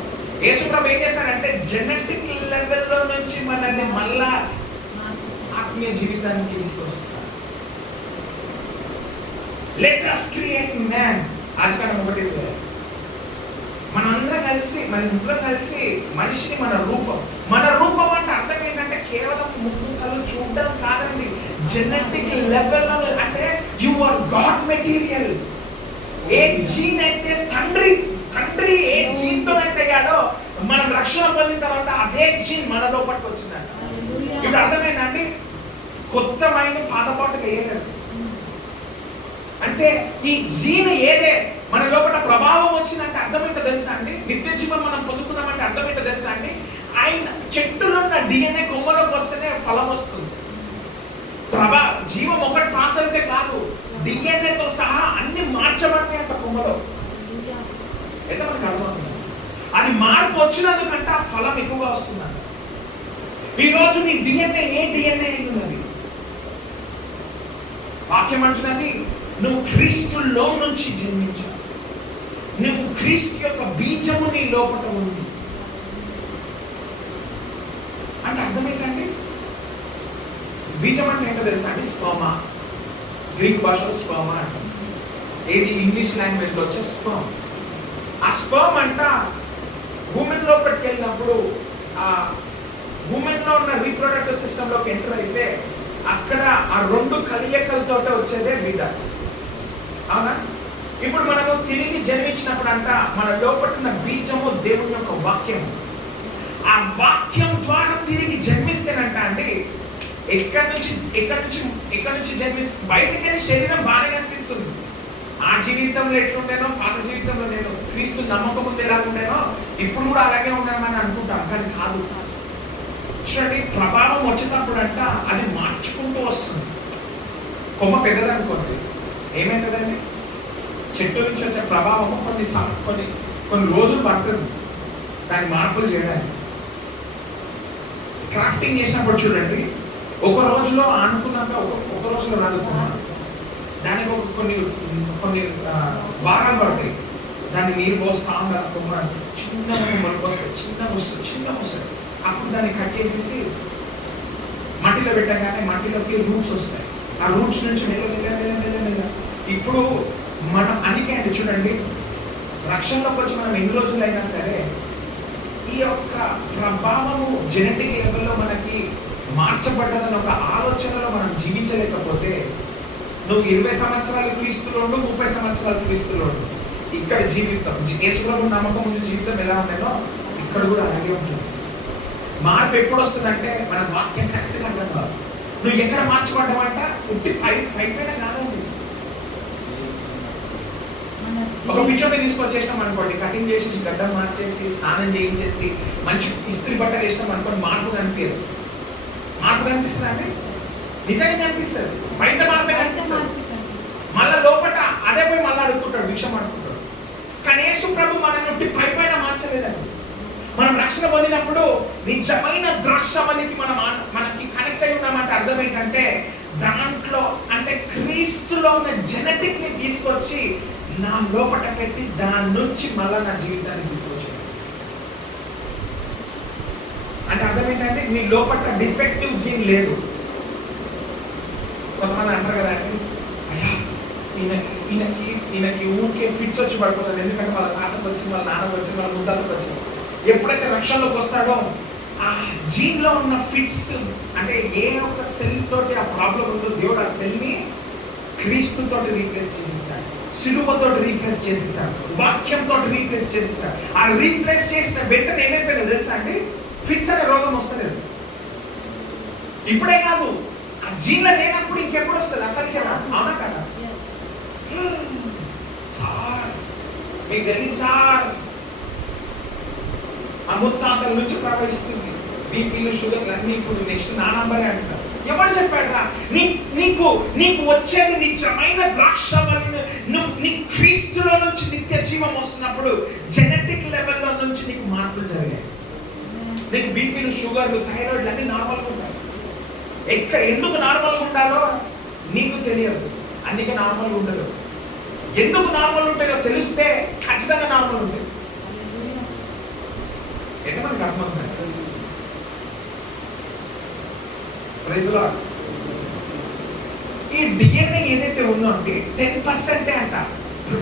యేసుప్రభు ఏం చేశాడంటే జెనెటిక్ లెవెల్లో నుంచి మనల్ని మళ్ళా ఆత్మీయ జీవితానికి తీసుకొస్తున్నారు. Let us create man. ఆదికాండం 1:20. మనందరం కలిసి మనిషిని మన రూపం అంటే అర్థం ఏంటంటే కేవలం ముక్కు కళ్ళు చూడడం కాదండి. జెనెటిక్ లెవెల్లో అంటే యు ఆర్ గాడ్ మెటీరియల్. ఏ జీన్ అయితే తండ్రి ఏ జీన్ తో అయితే అయ్యాడో, మనం రక్షణ పొందిన తర్వాత అదే జీన్ మన లోపలికి వచ్చిందంట. ఇప్పుడు అర్థమైందండి? కొత్త మైండ్ పాతపాటుగా వేయలేదు. అంటే ఈ జీన్ ఏదే మన లోపల ప్రభావం వచ్చిందంటే అర్థం ఏంటో తెలుసా అండి? నిత్య జీవం మనం పొందుకున్నామంటే అర్థం ఏంటో తెలుసా అండి? ఆయన చెట్టులో ఉన్న డిఎన్ఏ కొమ్మలోకి వస్తేనే ఫలం వస్తుంది. జీవం ఒకటి పాస్ అయితే కాదు, డిఎన్ఏతో సహా అన్ని మార్చబడతాయి అంట కొమ్మలో. అయితే మనకు అర్థమవుతుంది. అది మార్పు వచ్చినందుకంటే ఆ ఫలం ఎక్కువగా వస్తుందంట. ఈరోజు నీ డిఎన్ఏ ఏ డిఎన్ఏ అయి ఉన్నది? వాక్యం అంటున్నది నువ్వు క్రీస్తులో నుంచి జన్మించావు. నువ్వు క్రీస్తు యొక్క బీజము నీ లోపల ఉంది అంటే అర్థం ఏంటండి? బీజం అంటే ఏంటో తెలుసా అండి? స్పర్మా. గ్రీక్ భాషలో స్పర్మా అంటాం. ఏది ఇంగ్లీష్ లాంగ్వేజ్ లో వచ్చే స్పర్మ్. ఆ స్పర్మ్ అంట ఉమెన్ లోపలికి వెళ్ళినప్పుడు ఆ ఉమెన్ లో ఉన్న రీప్రొడక్టివ్ సిస్టమ్ లోకి ఎంటర్ అయితే అక్కడ ఆ రెండు కలయికలతో వచ్చేదే బిడ్డ. అవునా? ఇప్పుడు మనము తిరిగి జన్మించినప్పుడు అంట మన లోపల ఉన్న బీజము దేవుని యొక్క వాక్యము. ఆ వాక్యం ద్వారా తిరిగి జన్మిస్తేనంట అండి ఎక్కడి నుంచి జన్మిస్తుంది? బయటికి వెళ్ళి శరీరం బాగా కనిపిస్తుంది. ఆ జీవితంలో ఎట్లుండేనో, పాత జీవితంలో నేను క్రీస్తు నమ్మకం ముందు ఎలా ఉండేనో ఇప్పుడు కూడా అలాగే ఉన్నామని అనుకుంటాను, కానీ కాదు. చూడండి, ప్రభావం వచ్చేటప్పుడు అంట అది మార్చుకుంటూ వస్తుంది. కొమ్మ పెద్దదనుకోండి, ఏమైతుందండి? చెట్టు నుంచి వచ్చే ప్రభావము కొన్ని రోజులు పడుతుంది దాన్ని మార్పులు చేయడానికి. క్రాఫ్టింగ్ చేసినప్పుడు చూడండి, ఒక రోజులో అనుకున్నాక ఒక రోజులో రాదుకున్నాను, దానికి కొన్ని వారాలు పడతాయి. దాన్ని నీరు పోస్తా ఉండాలి. కొమ్మ చిన్న మొలక వస్తాయి, చిన్నగా వస్తాయి. అప్పుడు దాన్ని కట్ చేసేసి మట్టిలో పెట్టగానే మట్టిలోకి రూట్స్ వస్తాయి. ఆ రూట్స్ నుంచి మెల్ల ఇప్పుడు మనం అందుకే అండి చూడండి, రక్షణలోకి వచ్చి మనం ఎన్ని రోజులైనా సరే ఈ యొక్క ప్రభావము జెనెటిక్ లెవెల్లో మనకి మార్చబడ్డదని ఒక ఆలోచనలో మనం జీవించలేకపోతే, నువ్వు 20 సంవత్సరాలు క్రీస్తులో ఉండు, 30 సంవత్సరాలు క్రీస్తులో ఉండు, ఇక్కడ జీవితం యేసుప్రభు నమ్మకం ముందు జీవితం ఎలా ఉండేనో ఇక్కడ కూడా అలాగే ఉంటుంది. మార్పు ఎప్పుడు వస్తుందంటే మన వాక్యం కరెక్ట్గా అర్థం కాదు. నువ్వు ఎక్కడ మార్చబడ్డావంట? ఉట్టి పైపైన కాదండి. ఒక పిచ్చోని తీసుకొచ్చేసినాం అనుకోండి, కటింగ్ చేసేసి గడ్డం మార్చేసి స్నానం చేయించేసి మంచి ఇస్త్రీ బట్టలు వేసినాం అనుకోండి, మార్పు కనిపించదు. మార్పు కనిపిస్తుంది అండి, నిజంగా కనిపిస్తుంది. బయట మార్పే కనిపిస్తుంది, మళ్ళా లోపల అదే పోయి మళ్ళీ అడుగుకుంటాడు, భిక్షం అడుగుకుంటాడు. కానీ యేసు ప్రభు మనల్ని పైపైన మార్చలేదండి. మనం రక్షణ పొందినప్పుడు నిజమైన ద్రాక్షవల్లికి మనకి కనెక్ట్ అయి ఉన్నామంటే అర్థం ఏంటంటే, దాంట్లో అంటే క్రీస్తులో ఉన్న జెనెటిక్ ని తీసుకొచ్చి నా లోపట పెట్టి దాని నుంచి మళ్ళా నా జీవితాన్ని తీసుకొచ్చాను అంటే అర్థం ఏంటంటే, నీ లోపల డిఫెక్టివ్ జీన్ లేదు. కొంతమంది అంటారు కదండి, అయ్యా ఈయనకి ఊరికే ఫిట్స్ వచ్చి పడిపోతాడు, ఎందుకంటే వాళ్ళ తాతకు వచ్చింది, వాళ్ళ నాన్నకు వచ్చింది, వాళ్ళ ముద్దాతకు వచ్చింది. ఎప్పుడైతే రక్షణలోకి వస్తాడో ఆ జీన్ లో ఉన్న ఫిట్స్ అంటే ఏ ఒక్క సెల్ తోటి ఆ ప్రాబ్లం ఉందో దేవుడు ఆ సెల్ ని క్రీస్తు తోటి రీప్లేస్ చేసేసాడు, సిలువతో రీప్లేస్ చేసేసాడు, వాక్యంతో రీప్లేస్ చేసేసాడు. ఆ రీప్లేస్ చేసిన వెంటనే ఏమైపోయిందో తెలుసా అండి, ఫిట్స్ అనే రోగం వస్తలేదు. ఇప్పుడే కాదు, ఆ జీన్ లో లేనప్పుడు ఇంకెప్పుడు వస్తుంది అసలుకే? అవునా కదా సార్? మీకు తెలియదు సార్, ఆ ముత్తాతల నుంచి ప్రవహిస్తుంది. బీపీలు షుగర్లు అన్ని ఇప్పుడు నెక్స్ట్ నా నంబరే అంటారు. ఎవరు చెప్పాడు రా? నీకు వచ్చేది నిజమైన ద్రాక్షవల్లిని. నీ క్రీస్తులో నుంచి నిత్య జీవం వస్తున్నప్పుడు జెనెటిక్ లెవెల్లో నుంచి నీకు మార్పులు జరిగాయి. నీకు బీపీలు షుగర్లు థైరాయిడ్లు అన్ని నార్మల్గా ఉంటాయి. ఎందుకు నార్మల్గా ఉండాలో నీకు తెలియదు, అందుకే నార్మల్గా ఉండదు. ఎందుకు నార్మల్ ఉంటాయో తెలిస్తే ఖచ్చితంగా నార్మల్ ఉంటాయి. ఎంతమందికి అర్థమవుతుంది? Praise lord. ఈ డిఎన్ఏ ఏదైతే ఉందో అంటే 10% అంట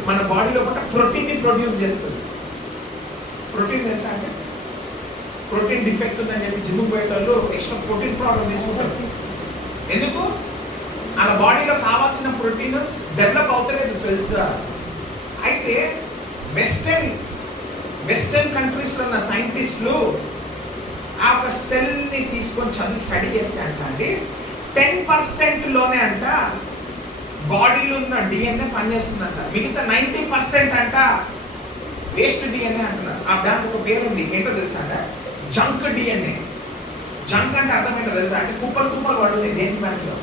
మన బాడీలో కూడా ప్రోటీన్ ని ప్రొడ్యూస్ చేస్తుంది. ప్రోటీన్ తెలుసా అంటే, ప్రోటీన్ డిఫెక్ట్ ఉందని చెప్పి జిమ్ పోయేటోళ్ళు ఎక్స్ట్రా ప్రోటీన్ ప్రోడక్ట్ తీసుకుంటారు. ఎందుకు? అలా బాడీలో కావాల్సిన ప్రోటీన్స్ డెవలప్ అవుతలేదు సెల్స్ ద్వారా. అయితే వెస్టర్న్ కంట్రీస్లో ఉన్న సైంటిస్టులు ఆ ఒక సెల్ని తీసుకొని స్టడీ చేస్తే అంట అండి 10%లోనే అంట బాడీలో ఉన్న డిఎన్ఏ పనిచేస్తుందంట. మిగతా 90% అంట వేస్ట్ డిఎన్ఏ అంటున్నారు. దానికి ఒక పేరు ఉంది, ఏంటో తెలుసా అంట? Junk DNA. జంక్ అంటే అర్థం ఏంటో తెలుసా అంటే, కుప్పలు పడుతుంది దేనికి దాంట్లో.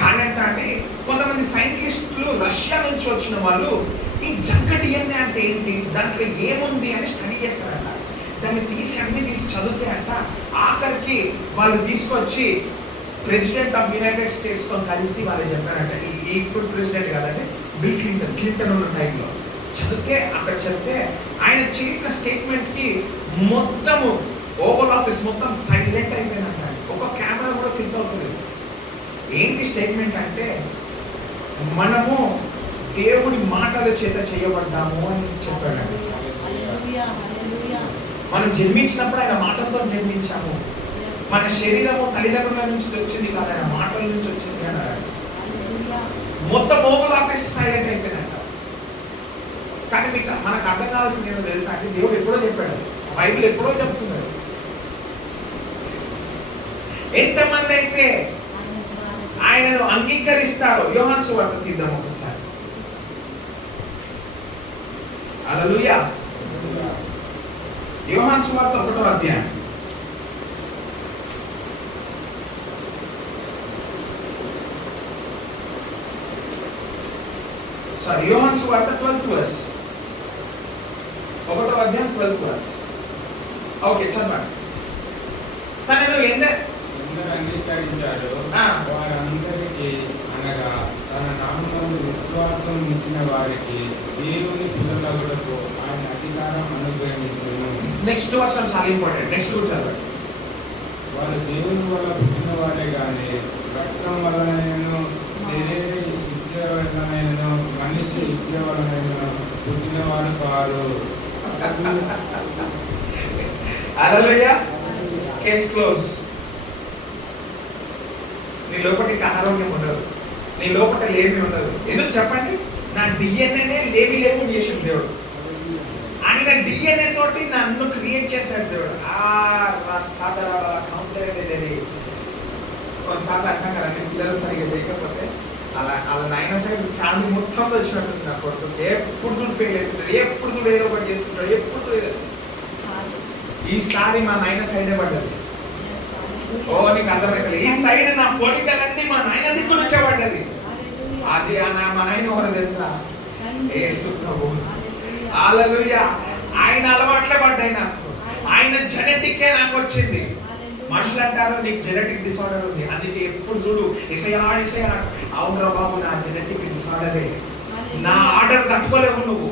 కానీ అంటే కొంతమంది సైంటిస్టులు రష్యా నుంచి వచ్చిన వాళ్ళు ఈ జంక్ డిఎన్ఏ అంటే ఏంటి, దాంట్లో ఏముంది అని స్టడీ చేస్తారంట. దాన్ని అన్ని తీసి చదివితే అంట ఆఖరికి వాళ్ళు తీసుకొచ్చి ప్రెసిడెంట్ ఆఫ్ యునైటెడ్ స్టేట్స్తో కలిసి వాళ్ళు చెప్పారంట. ఇప్పుడు ప్రెసిడెంట్ కాదండి, బిల్ క్లింటన్ ఉన్న టైంలో అక్కడ చెప్తే ఆయన చేసిన స్టేట్మెంట్కి మొత్తము ఓవల్ ఆఫీస్ మొత్తం సైలెంట్ అయిపోయిందంట. ఒక కెమెరా కూడా క్లిక్ అవుతుంది. ఏంటి స్టేట్మెంట్ అంటే, మనము దేవుడి మాటల చేత చేయబడ్డాము అని చెప్పాడండి. మనం జన్మించినప్పుడు ఆయన మాటలతో జన్మించాము. మన శరీరము తల్లిదండ్రుల నుంచి వచ్చింది కాదు, ఆయన మాటల నుంచి వచ్చింది అన్నాడు. మొత్తం ఓవల్ ఆఫీస్ సైలెంట్ అయిపోయిందంట. కానీ మనకు అర్థం కావాల్సింది ఏమో తెలుసా అంటే, దేవుడు ఎప్పుడో చెప్పాడు, బైబిల్ ఎప్పుడో చెప్తున్నాడు. ఎంతమంది అయితే ఆయనను అంగీకరిస్తారో. యోహాను సువార్త తీద్దాం ఒకసారి. హల్లెలూయా. యోహాను సువార్త 1వ అధ్యాయం. యోహాను సువార్త 12th verse. 1వ అధ్యాయం 12th verse. ఓకే, చదవండి. తనను ఎందరు అంగీకరించారో వారందరికీ, అనగా తన నామమునందు విశ్వాసం ఉంచిన వారికి దేవుని పిల్లలగుటకు ఆయన అధికారం అనుగ్రహించెను. నెక్స్ట్ వర్షం చాలా ఇంపార్టెంట్. నెక్స్ట్ కూడా చదవండి. వారు దేవుని వల్ల పుట్టిన వారే గాని రక్తం వలనైనను శరీర ఇచ్చ వలనైనను మనిషి ఇచ్చ వలనైనను పుట్టిన వారు కారు. హల్లెలూయా. Case close. నీ లోపల అనారోగ్యం ఉండదు, నీ లోపల లేమి ఉండదు. ఎందుకు చెప్పండి? నా డిఎన్ఏనే లేమి లేకుండా చేసాడు దేవుడు. ఆయన డిఎన్ఏ తోటి నన్ను క్రియేట్ చేశాడు దేవుడు. కొన్నిసార్లు అంటాం కదండి, పిల్లలు సరిగ్గా చేయకపోతే అలా అలా నాయన సైడ్ ఫ్యామిలీ మొత్తంలో వచ్చినట్టుంది. నా కొడుకు ఎప్పుడు చూడు ఫెయిల్ అవుతుంటాడు, ఎప్పుడు చూడు ఏదో ఒకటి చేస్తుంటాడు, ఎప్పుడు చూడు. ఈసారి మా నాయన సైడే పడ్డది. ఓ, నీకు అర్థమైతే ఈ సైడ్ నా పోలికలన్నీ మా నాయన దిక్కు నుంచే పడ్డది. అది మా నాయన ఎవరో తెలుసా? యేసు ప్రభువు. హల్లెలూయా. ఆయన అలవాట్లే పడ్డాయి నాకు. ఆయన జెనెటిక్ నాకు వచ్చింది. మనుషులు అంటారు నీకు జెనెటిక్ డిసార్డర్ ఉంది, అందుకే ఎప్పుడు చూడు ఎసయా ఎసయా. అవునరా బాబు, నా జెనెటిక్ డిసార్డరే. నా ఆర్డర్ తట్టుకోలేవు నువ్వు.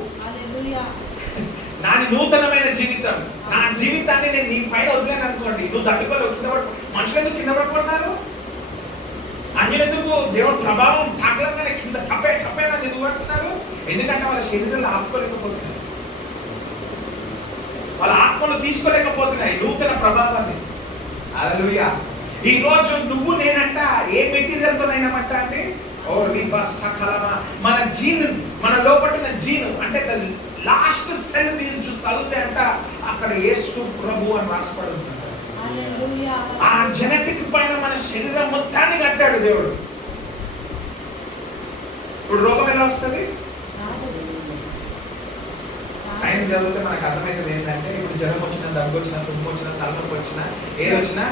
నాది నూతనమైన జీవితం. నా జీవితాన్ని నేను నీ పైన వదిలేను అనుకోండి, నువ్వు తట్టుకోలేవు. కింద పడు. మనుషులు ఎందుకు కింద పడిపోతారు? అన్యులెందుకు దేవుడు ప్రభావం తాగలంగానే కింద టపే టపే అని ఎందుకు పడుతున్నారు? ఎందుకంటే వాళ్ళ శరీరాలు ఆపుకోలేకపోతున్నాయి, వాళ్ళ ఆత్మలు తీసుకోలేకపోతున్నాయి నూతన ప్రభావాన్ని. హల్లెలూయా. ఈ రోజు నువ్వు నేనంట ఏ మెటీరియల్ తోనైనామంట అండి, ఓ రిబా సకలమా, మన జీన్, మన లోపల జీన్ అంటే లాస్ట్ సెల్ తీసి చదివితే అంట అక్కడ యేసు ప్రభు అని రాసిపడి ఉంటుంది. ఆ జెనెటిక్ పైన మన శరీరం మొత్తాన్ని కట్టాడు దేవుడు. ఇప్పుడు రోగం ఎలా వస్తుంది? సైన్స్ చదివితే మనకు అర్థమవుతుంది ఏంటంటే, ఇప్పుడు జ్వరం వచ్చినా, దగ్గు వచ్చినా, తుమ్ము వచ్చినా, తలనొప్పి వచ్చినా, ఏది వచ్చినా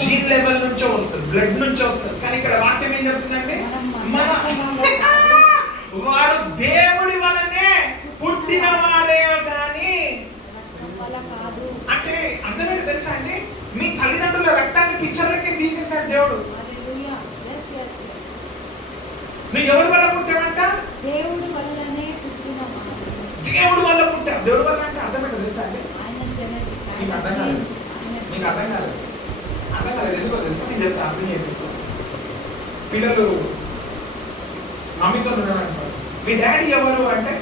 జీన్ లెవెల్ నుంచో వస్తుంది, బ్లడ్ నుంచో వస్తుంది. కానీ ఇక్కడ వాక్యం ఏం చెప్తుందండి? మన వాడు దేవుడి వలనే పుట్టిన వాడే కానీ అంటే అర్థమైతే తెలుసా అండి? మీ తల్లిదండ్రుల రక్తాన్ని పిచ్చర్లకి తీసేశాడు దేవుడు. నువ్వు ఎవరి వల్ల పుట్టావంట? దేవుడి వల్లనే పుట్టినవాడు. దేవుడి వల్ల పుట్టావు. దేవుడి వల్ల అంటే అర్థమైతే తెలుసా అండి? మీకు అర్థం కాలేదు, మీకు అర్థం కాలేదు, అర్థం కాలేదు. ఎందుకో తెలుసా? నేను చెప్తా, అర్థం చేపిస్తాను. పిల్లలు మమ్మీతో ఉన్నామంటారు, మీ డాడీ ఎవరు అంటే,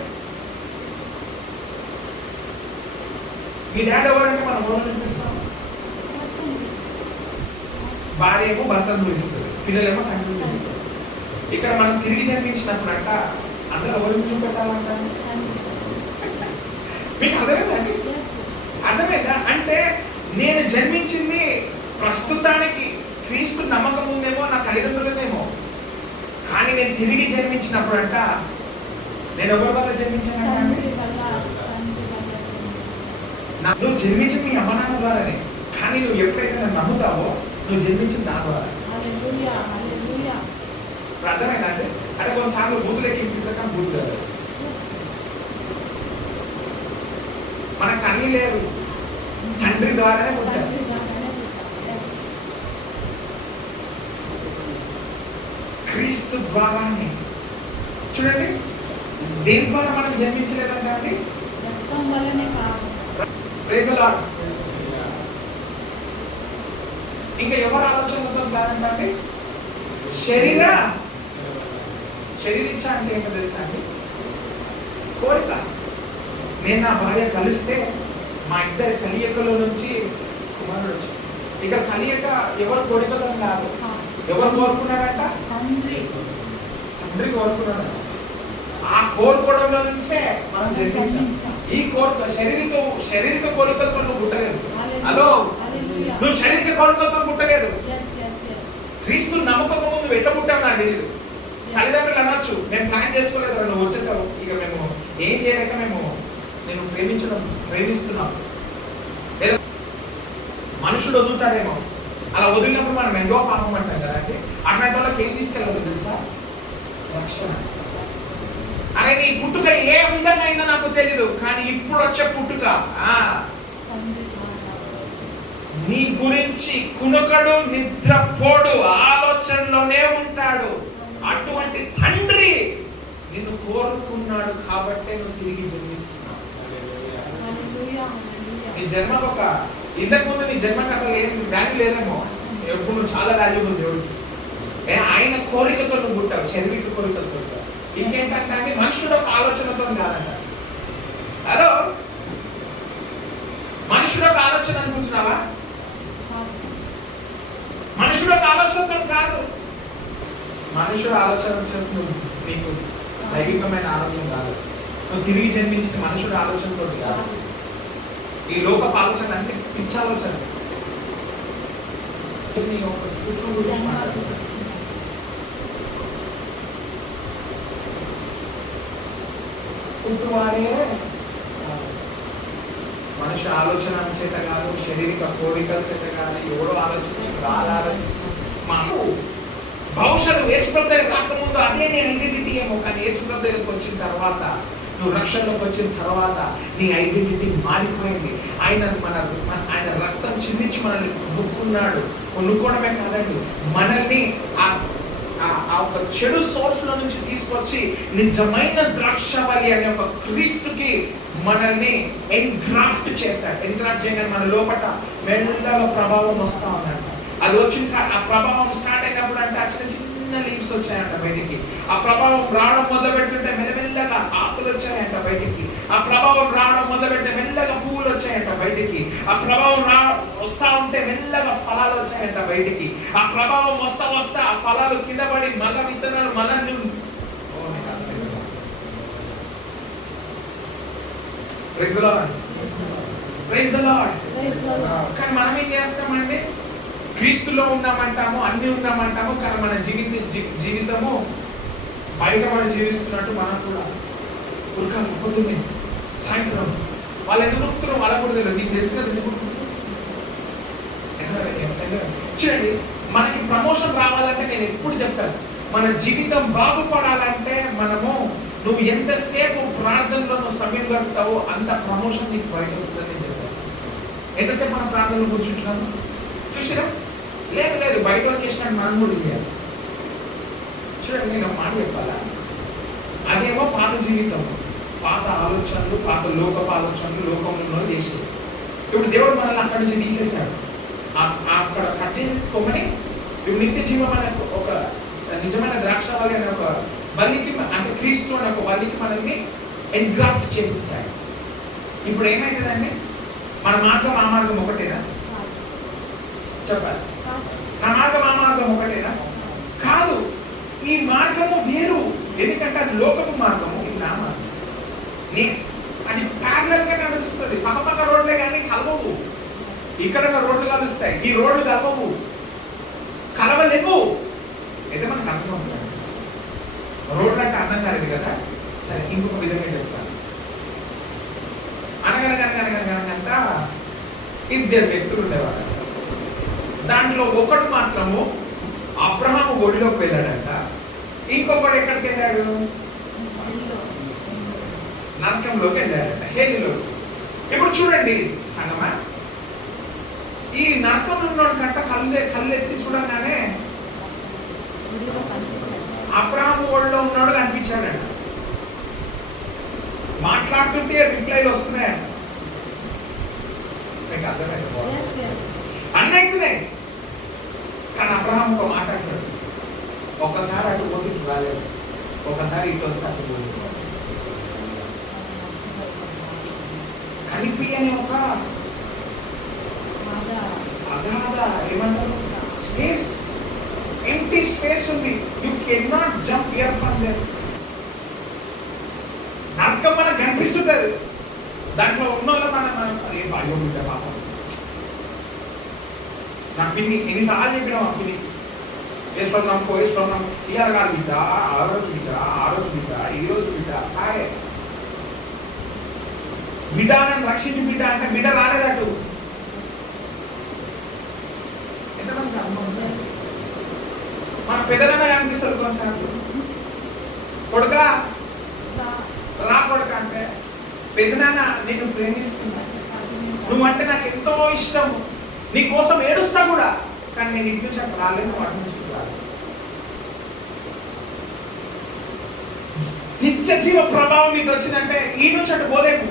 మీ డాడీ ఎవరంటే మనం ఎవరు చూపిస్తాం? భార్య ఏమో భర్తను చూపిస్తుంది, పిల్లలేమో తండ్రిని చూపిస్తారు. ఇక్కడ మనం తిరిగి జన్మించినప్పుడు అంట అందరూ ఎవరిని చూపెట్టాలంట? మీకు అర్థమైందండి? అర్థమైందా? అంటే నేను జన్మించింది ప్రస్తుతానికి క్రీస్తు నమ్మకం ఉందేమో నా తల్లిదండ్రులనేమో, కానీ నేను తిరిగి జన్మించినప్పుడు అంట నేను ఎవరి వల్ల జన్మించానంటే, నువ్వు జన్మించిన మీ అమ్మ నాన్న ద్వారానే, కానీ నువ్వు ఎప్పుడైతే నన్ను నమ్ముతావో నువ్వు జన్మించిన నా ద్వారా. ఇప్పుడు అర్థమైందా అంటే? అంటే కొన్నిసార్లు బూతులు ఎక్కింపిస్తారు కానీ బూతులు కాదు. మన తల్లి లేరు, తండ్రి ద్వారానే పుట్టారు. క్రీస్తు ద్వారానే. చూడండి, దేని ద్వారా మనం జన్మించలేదంటే అండి, ప్రైజ్ ది లార్డ్. ఇంకా ఎవరు ఆలోచనతో కాదంటే శరీరిచ్చ అంటే ఏంటో తెలుసా అండి? కోరిక. నేను నా భార్య కలిస్తే మా ఇద్దరి కలియకలో నుంచి కుమారుడు వచ్చి, ఇక్కడ కలియక ఎవరు కోరికతో కాదు, ఎవరు కోరుకున్నాడంట? తండ్రి కోరుకున్నాడు. ఆ కోరుకోవడంలో నుంచే మనం జన్మించాం. ఈ కోరిక శారీరక కోరికలతో నువ్వు పుట్టలేదు. హలో, నువ్వు శారీరక కోరికలతో పుట్టలేదు. క్రీస్తు నమ్మకం నువ్వు ఎట్లా పుట్టావు నాకు తెలియదు. తల్లిదండ్రులు అనొచ్చు, మేము ప్లాన్ చేసుకోలేదు, నువ్వు వచ్చేసావు, ఇక మేము ఏం చేయలేక మేము నేను ప్రేమిస్తున్నాం. లేదా మనుషుడు వదులుతాడేమో, అలా వదిలినప్పుడు మనం ఎంతో పాపం అంటాం కదండి. అట్లాంటి వాళ్ళకి ఏం తీసుకెళ్ళదు తెలుసా? రక్షణ. అరే నీ పుట్టుక ఏ విధంగా అయినా నాకు తెలీదు, కానీ ఇప్పుడు వచ్చే పుట్టుక నీ గురించి కునుకడు నిద్రపోడు ఆలోచనలోనే ఉంటాడు. అటువంటి తండ్రి నిన్ను కోరుకున్నాడు కాబట్టే నువ్వు తిరిగి జన్మిస్తున్నావు. నీ జన్మకు ఒక ఇంతకుముందు నీ జన్మకు అసలు ఏం వాల్యూ లేదేమో, ఎప్పుడు నువ్వు చాలా వాల్యూబుల్ దేవుడికి. ఆయన కోరికతో నువ్వు పుట్టావు, శారీరక కోరికలతో. ఇంకేంటంటే మనుషుడు ఒక ఆలోచనతో కాదంట. హలో, మనుషుడు ఒక ఆలోచన అనుకుంటున్నావా? మనుషుడు ఒక ఆలోచనతో కాదు. మనుషుడు ఆలోచన నీకు దైవికమైన ఆరోగ్యం కాదు. నువ్వు తిరిగి జన్మించిన మనుషుడు ఆలోచనతో కాదు. ఈ లోకపు ఆలోచన అంటే పిచ్చి ఆలోచన. పుట్టువారే మనిషి ఆలోచన చేత కాదు, శారీరక కోరికల చేత కాదు, ఎవరో ఆలోచించి వాళ్ళు ఆలోచించి మాకు భవిష్యత్తు యేసుప్రభు దగ్గర రాకముందు అదే నీ ఐడెంటిటీ ఏమో, కానీ యేసుప్రభు దగ్గరకు వచ్చిన తర్వాత, నువ్వు రక్షణలోకి వచ్చిన తర్వాత నీ ఐడెంటిటీ మారిపోయింది. ఆయన రక్తం చిందించి మనల్ని కొనుక్కున్నాడు. కొనుక్కోవడమే కాదండి, మనల్ని ఆ ఒక చెడు సోర్స్ లో నుంచి తీసుకొచ్చి నిజమైన ద్రాక్షవల్లి అనే ఒక క్రీస్తుకి మనల్ని ఎన్గ్రాఫ్ట్ చేశాడు. ఎన్గ్రాఫ్ట్ చేయగానే మన లోపల మెల్లగా ప్రభావం వస్తా ఉందంట. అది వచ్చిన ఆ ప్రభావం స్టార్ట్ అయినప్పుడు అంటే చిన్న చిన్న లీవ్స్ వచ్చాయంట బయటికి. ఆ ప్రభావం రావడం మొదలు పెడుతుంటే మెల్లమెల్లగా ఆకులు వచ్చాయంట బయటికి. ఆ ప్రభావం రావడం మొదలు పెడితే మెల్లగా పువ్వులు వచ్చాయంట బయటికి. ఆ ప్రభావం వస్తా ఉంటే మెల్లగా ఫలాలు వచ్చాయంట బయటికి. ఆ ప్రభావం వస్తా ఆ ఫలాలు కింద పడి మళ్ళా విత్తనాలు మనల్ని కానీ మనం ఏం చేస్తామండి? క్రీస్తులో ఉన్నామంటాము, అన్ని ఉన్నామంటాము, కానీ మన జీవితము బయటపడి జీవిస్తున్నట్టు మనం కూడా ఉరకాలి. పొద్దున్నే సాయంత్రం వాళ్ళు ఎందుకు ఉరుకుతున్నారు వాళ్ళ కూడా తెలియదు. నీకు తెలిసిన ఎందుకు ఉరుకుతున్నారు? చూడండి, మనకి ప్రమోషన్ రావాలంటే నేను ఎప్పుడు చెప్పాను, మన జీవితం బాగుపడాలంటే నువ్వు ఎంతసేపు ప్రార్థనలో నువ్వు సమయం గడుపుతావో అంత ప్రమోషన్ నీకు బయట వస్తుందని నేను చెప్పాను. ఎంతసేపు మనం ప్రార్థనలో కూర్చుంటున్నాము చూసిరా? లేదు బయట చేసినట్టు మనం కూడా చేయాలి. చూడండి, నేను ఒక మాట చెప్పాలా? అదేమో పాత జీవితం, పాత ఆలోచనలు, పాత లోకపు ఆలోచనలు, లోకంలో చేసేది. ఇప్పుడు దేవుడు మనల్ని అక్కడి నుంచి తీసేశాడు. అక్కడ కట్ చేసేసుకోమని ఇప్పుడు నిత్య జీవం అనే ఒక నిజమైన ద్రాక్షవల్లి అనే ఒక వల్లికి, అంటే క్రీస్తు అనే ఒక వల్లికి మనల్ని ఎన్గ్రాఫ్ట్ చేసేస్తాడు. ఇప్పుడు ఏమైతుందండి? మన మార్గం ఆ మార్గం ఒకటేనా? చెప్పాలి. నా మార్గం ఆ మార్గం ఒకటేనా? కాదు, ఈ మార్గము వేరు. ఎందుకంటే అది లోకపు మార్గము, ఇది నా మార్గం. అది ప్యారలల్ గా నడుస్తుంది. పక్క రోడ్లే కానీ కలవవు. ఇక్కడ రోడ్లు కలుస్తాయి, ఈ రోడ్లు కలవలేవు. అయితే మనకు అర్థం అవుతుంది. రోడ్లు అంటే అర్థం కాలేదు కదా. సరే, ఇంకొక విధంగా చెప్తాను. అనగనగనగనగనగంట ఇద్దరు వ్యక్తులు ఉండేవారు. దాంట్లో ఒకడు మాత్రము అబ్రహాము ఒడిలోకి వెళ్ళాడంట. ఇంకొకడు ఎక్కడికి వెళ్ళాడు? నరకంలోకి వెళ్ళాడంట, హేలిలో. ఇప్పుడు చూడండి సంగమా, ఈ నరకంలో ఉన్నోడికంట కళ్ళెత్తి చూడగానే అబ్రహాము ఒడిలో ఉన్నాడు కనిపించాడంట. మాట్లాడుతుంటే రిప్లైలు వస్తున్నాయంట. మీకు అర్థమైంది? అన్నీ అవుతున్నాయి. కానీ అబ్రహాం ఒక మాట అంటాడు, ఒకసారి అటు పోతే ఇటు రాలేదు, ఒకసారి ఇటు వస్తే అటు పోతే. కలిపి అని ఒక అగాధ ఏమంటారు స్పేస్, ఎంటీ స్పేస్ ఉంది. You can not jump here from there. నరకం మనకు కనిపిస్తుంటది. దాంట్లో ఉన్న వాళ్ళు మనం అరే బాగా బిడ్డ పాపం. నా పిన్ని ఎన్నిసార్లు చెప్పినావు ఆ పిన్ని యేసుప్రభు నమ్ముకో, యేసుప్రభు నమ్ముకో. ఇవాళ కాదు బిడ్డ, ఆ రోజు బిడ్డ, ఆ రోజు బిడ్డ, ఈ రోజు బిడ్డ. హాయ్ బిడ్డ నన్ను రక్షించు బిడ్డ అంటే బిడ్డ రాలేదటు. ఎంతమంది అనుభవం? మన పెదనాన్న కనిపిస్తారు కొన్నిసార్లు, కొడుకా రా కొడుక అంటే, పెదనాన్న నిన్ను ప్రేమిస్తున్నా, నువ్వంటే నాకు ఎంతో ఇష్టం, నీ కోసం ఏడుస్తా కూడా, కానీ నేను ఇటు నుంచి అక్కడ రాలేను, అటు నుంచి రాలేదు. నిత్య జీవ ప్రభావం ఇటు వచ్చిందంటే ఈ నుంచి అటు పోలేము.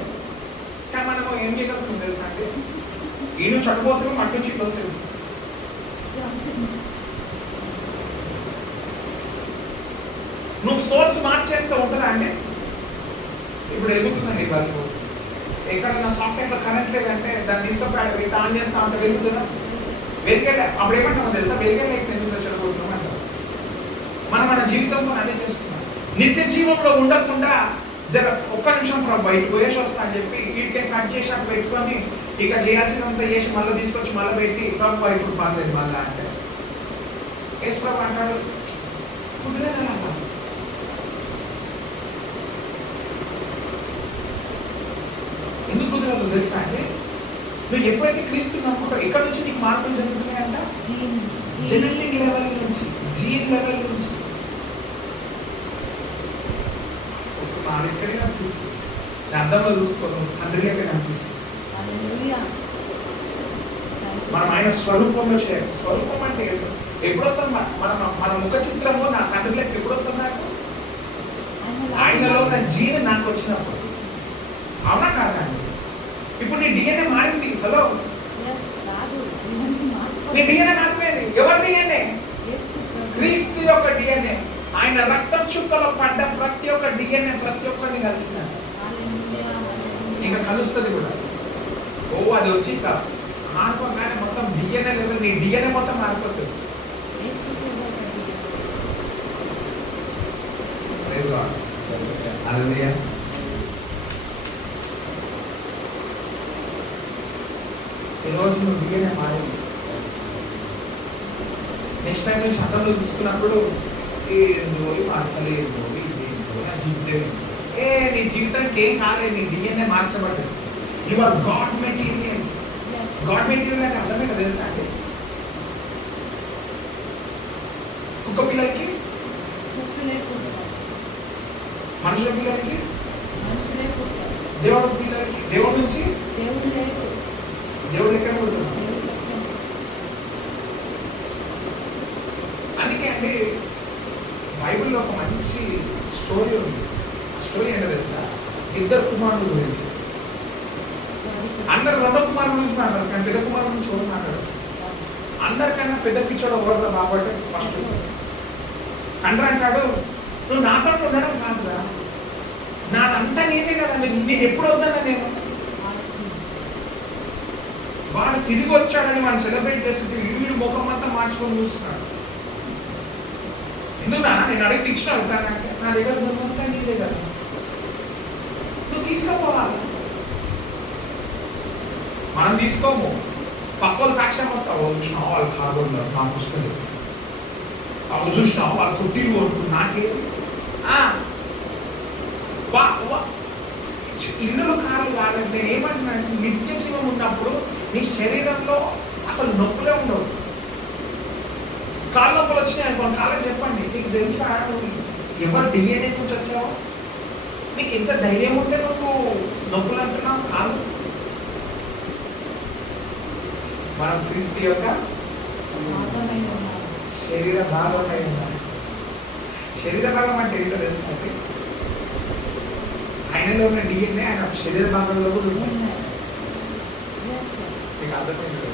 కానీ మనము ఏం చేయగలుగుతుంది తెలుసా అంటే, ఈ నుంచి అటు పోతున్నాం, అటు నుంచి ఇటు వస్తుంది. నువ్వు సోర్స్ మార్చేస్తే ఉంటుందా అండి? ఇప్పుడు వెలుగుతుందండి బల్బు, ఎక్కడన్నా సాకెట్లో కరెంట్ లేదంటే దాన్ని తీసుకుపోయి ఇట్లా ఆన్ చేస్తా ఉంటే వెలుగుతుందా? వెలిగేలే. అప్పుడు ఏమంటామో తెలుసా, వెలిగేలేక ఎందుకు చెడగొడుతున్నాం అంటారు. మన జీవితంతో అదే చేస్తున్నాం. నిత్య జీవంలో ఉండకుండా జర ఒక్క నిమిషం బయటకు పోయేసి వస్తా అని చెప్పి వీటికి కట్ చేసి అక్కడ పెట్టుకొని ఇక చేయాల్సినంత చేసి మళ్ళీ తీసుకొచ్చి మళ్ళీ పెట్టి ప్రభు ఇప్పుడు పర్లేదు మళ్ళీ అంటే యేసు ప్రభు అంటాడు కుదరదు అలా. ఎందుకు కుదరదు తెలుసా అంటే, నువ్వు ఎప్పుడైతే క్రీస్తు నమ్ముకుంటావు ఇక్కడ నుంచి నీకు మార్పులు జరుగుతున్నాయంట. జెనెటిక్ లెవెల్ నుంచి, జీన్ లెవెల్ నుంచి. మా దగ్గరే కనిపిస్తుంది, అర్థంలో చూసుకోవడం తండ్రి అక్కడ కనిపిస్తుంది. మనం ఆయన స్వరూపంలో చేయాలి. స్వరూపం అంటే ఎప్పుడు వస్తాం? మన ముఖ చిత్రము నా తండ్రిలోకి ఎప్పుడు వస్తాం? నాకు ఆయనలో ఉన్న జీన్ నాకు వచ్చినప్పుడు. అవునా కాదా అండి? ఇప్పుడు నీ డిఎన్ఏ మారింది. హలో, నీ డిఎన్ఏ మారిపోయింది. ఎవరి డిఎన్ఏ? క్రీస్తు యొక్క డిఎన్ఏ. ఆయన రక్తం చుక్కలో పడ్డ ప్రతి ఒక్క డిఎన్ఏ ప్రతి ఒక్కరిని కలిసిందంట. ఇంకా కలుస్తుంది కూడా. ఓ అది వచ్చి మారిపోగానే మొత్తం డిఎన్ఏ లెవెల్, నీ డిఎన్ఏ మొత్తం మారిపోతుంది. ఈరోజు నువ్వు డిఎన్ఏ మారింది. నెక్స్ట్ టైం నుంచి అర్థంలో చూసుకున్నప్పుడు మార్చలేదు నా జీవితం. నీ జీవితానికి ఏం కాలేదు, నీ డిఎన్ఏ మార్చబడ్డది. You are God material. God material అంటే అర్థమే కదా తెలుసా అండి? కుక్క పిల్లలకి, మనుషుల పిల్లలకి, దేవుడు పిల్లలకి, దేవుడి నుంచి దేవుడు ఎక్కడ ఉంటున్నాడు. అందుకే అండి బైబిల్లో ఒక మంచి స్టోరీ ఉంది. ఆ స్టోరీ ఏంటో తెలుసా? ఇద్దరు కుమారుల గురించి. అందరు రెండో కుమారుల గురించి మాట్లాడారు, కానీ పెద్ద కుమారుల గురించి ఎవరు మాట్లాడారు? అందరికన్నా పెద్ద పిచ్చోడు ఎవరు బాబట్టే ఫస్ట్ తండ్రి అంటాడు, నువ్వు నాతో ఉండడం కాదురా, నాదంతా నీదే కదా, నేను ఎప్పుడు వద్దన్నా నేను. వాడు తిరిగి వచ్చాడని వాడిని సెలబ్రేట్ చేస్తుంటే వీడు ముఖం అంతా మార్చుకొని చూస్తున్నాడు. ఎందుకున్నా నేను అడిగి ఇచ్చినావు అంటే, నా దగ్గర దొంగంతా నీదే కదా, నువ్వు తీసుకుపోవాలి. మనం తీసుకోము, పక్కల సాక్ష్యం వస్తావు. చూసినావు వాళ్ళు కార్బోన్లో నాకు వస్తుంది, అవి చూసినావు వాళ్ళు కుట్టిలు కొనుక్కుని నాకేది. ఇల్లులు కార్లు కాదండి. నేను ఏమంటున్నాను, నిత్య జీవం ఉన్నప్పుడు నీ శరీరంలో అసలు నొప్పులే ఉండవు. కాళ్ళ నొప్పులు వచ్చినాయి అనుకో, కాళ్ళకి చెప్పండి, నీకు తెలుసా ఎవరు డిఎన్ఏ నుంచి వచ్చావు? నీకు ఎంత ధైర్యం ఉంటే నువ్వు నొప్పులు అంటున్నావు కాళ్ళు? మనం క్రీస్తు యొక్క శరీర భాగం అయి ఉండాలి. శరీర భాగం అంటే ఏంటో తెలుసా అండి? ఆయనలో ఉన్న డిఎన్ఏ ఆయన శరీర భాగంలో కూడా ఉంది. మీకు అర్థమైంది?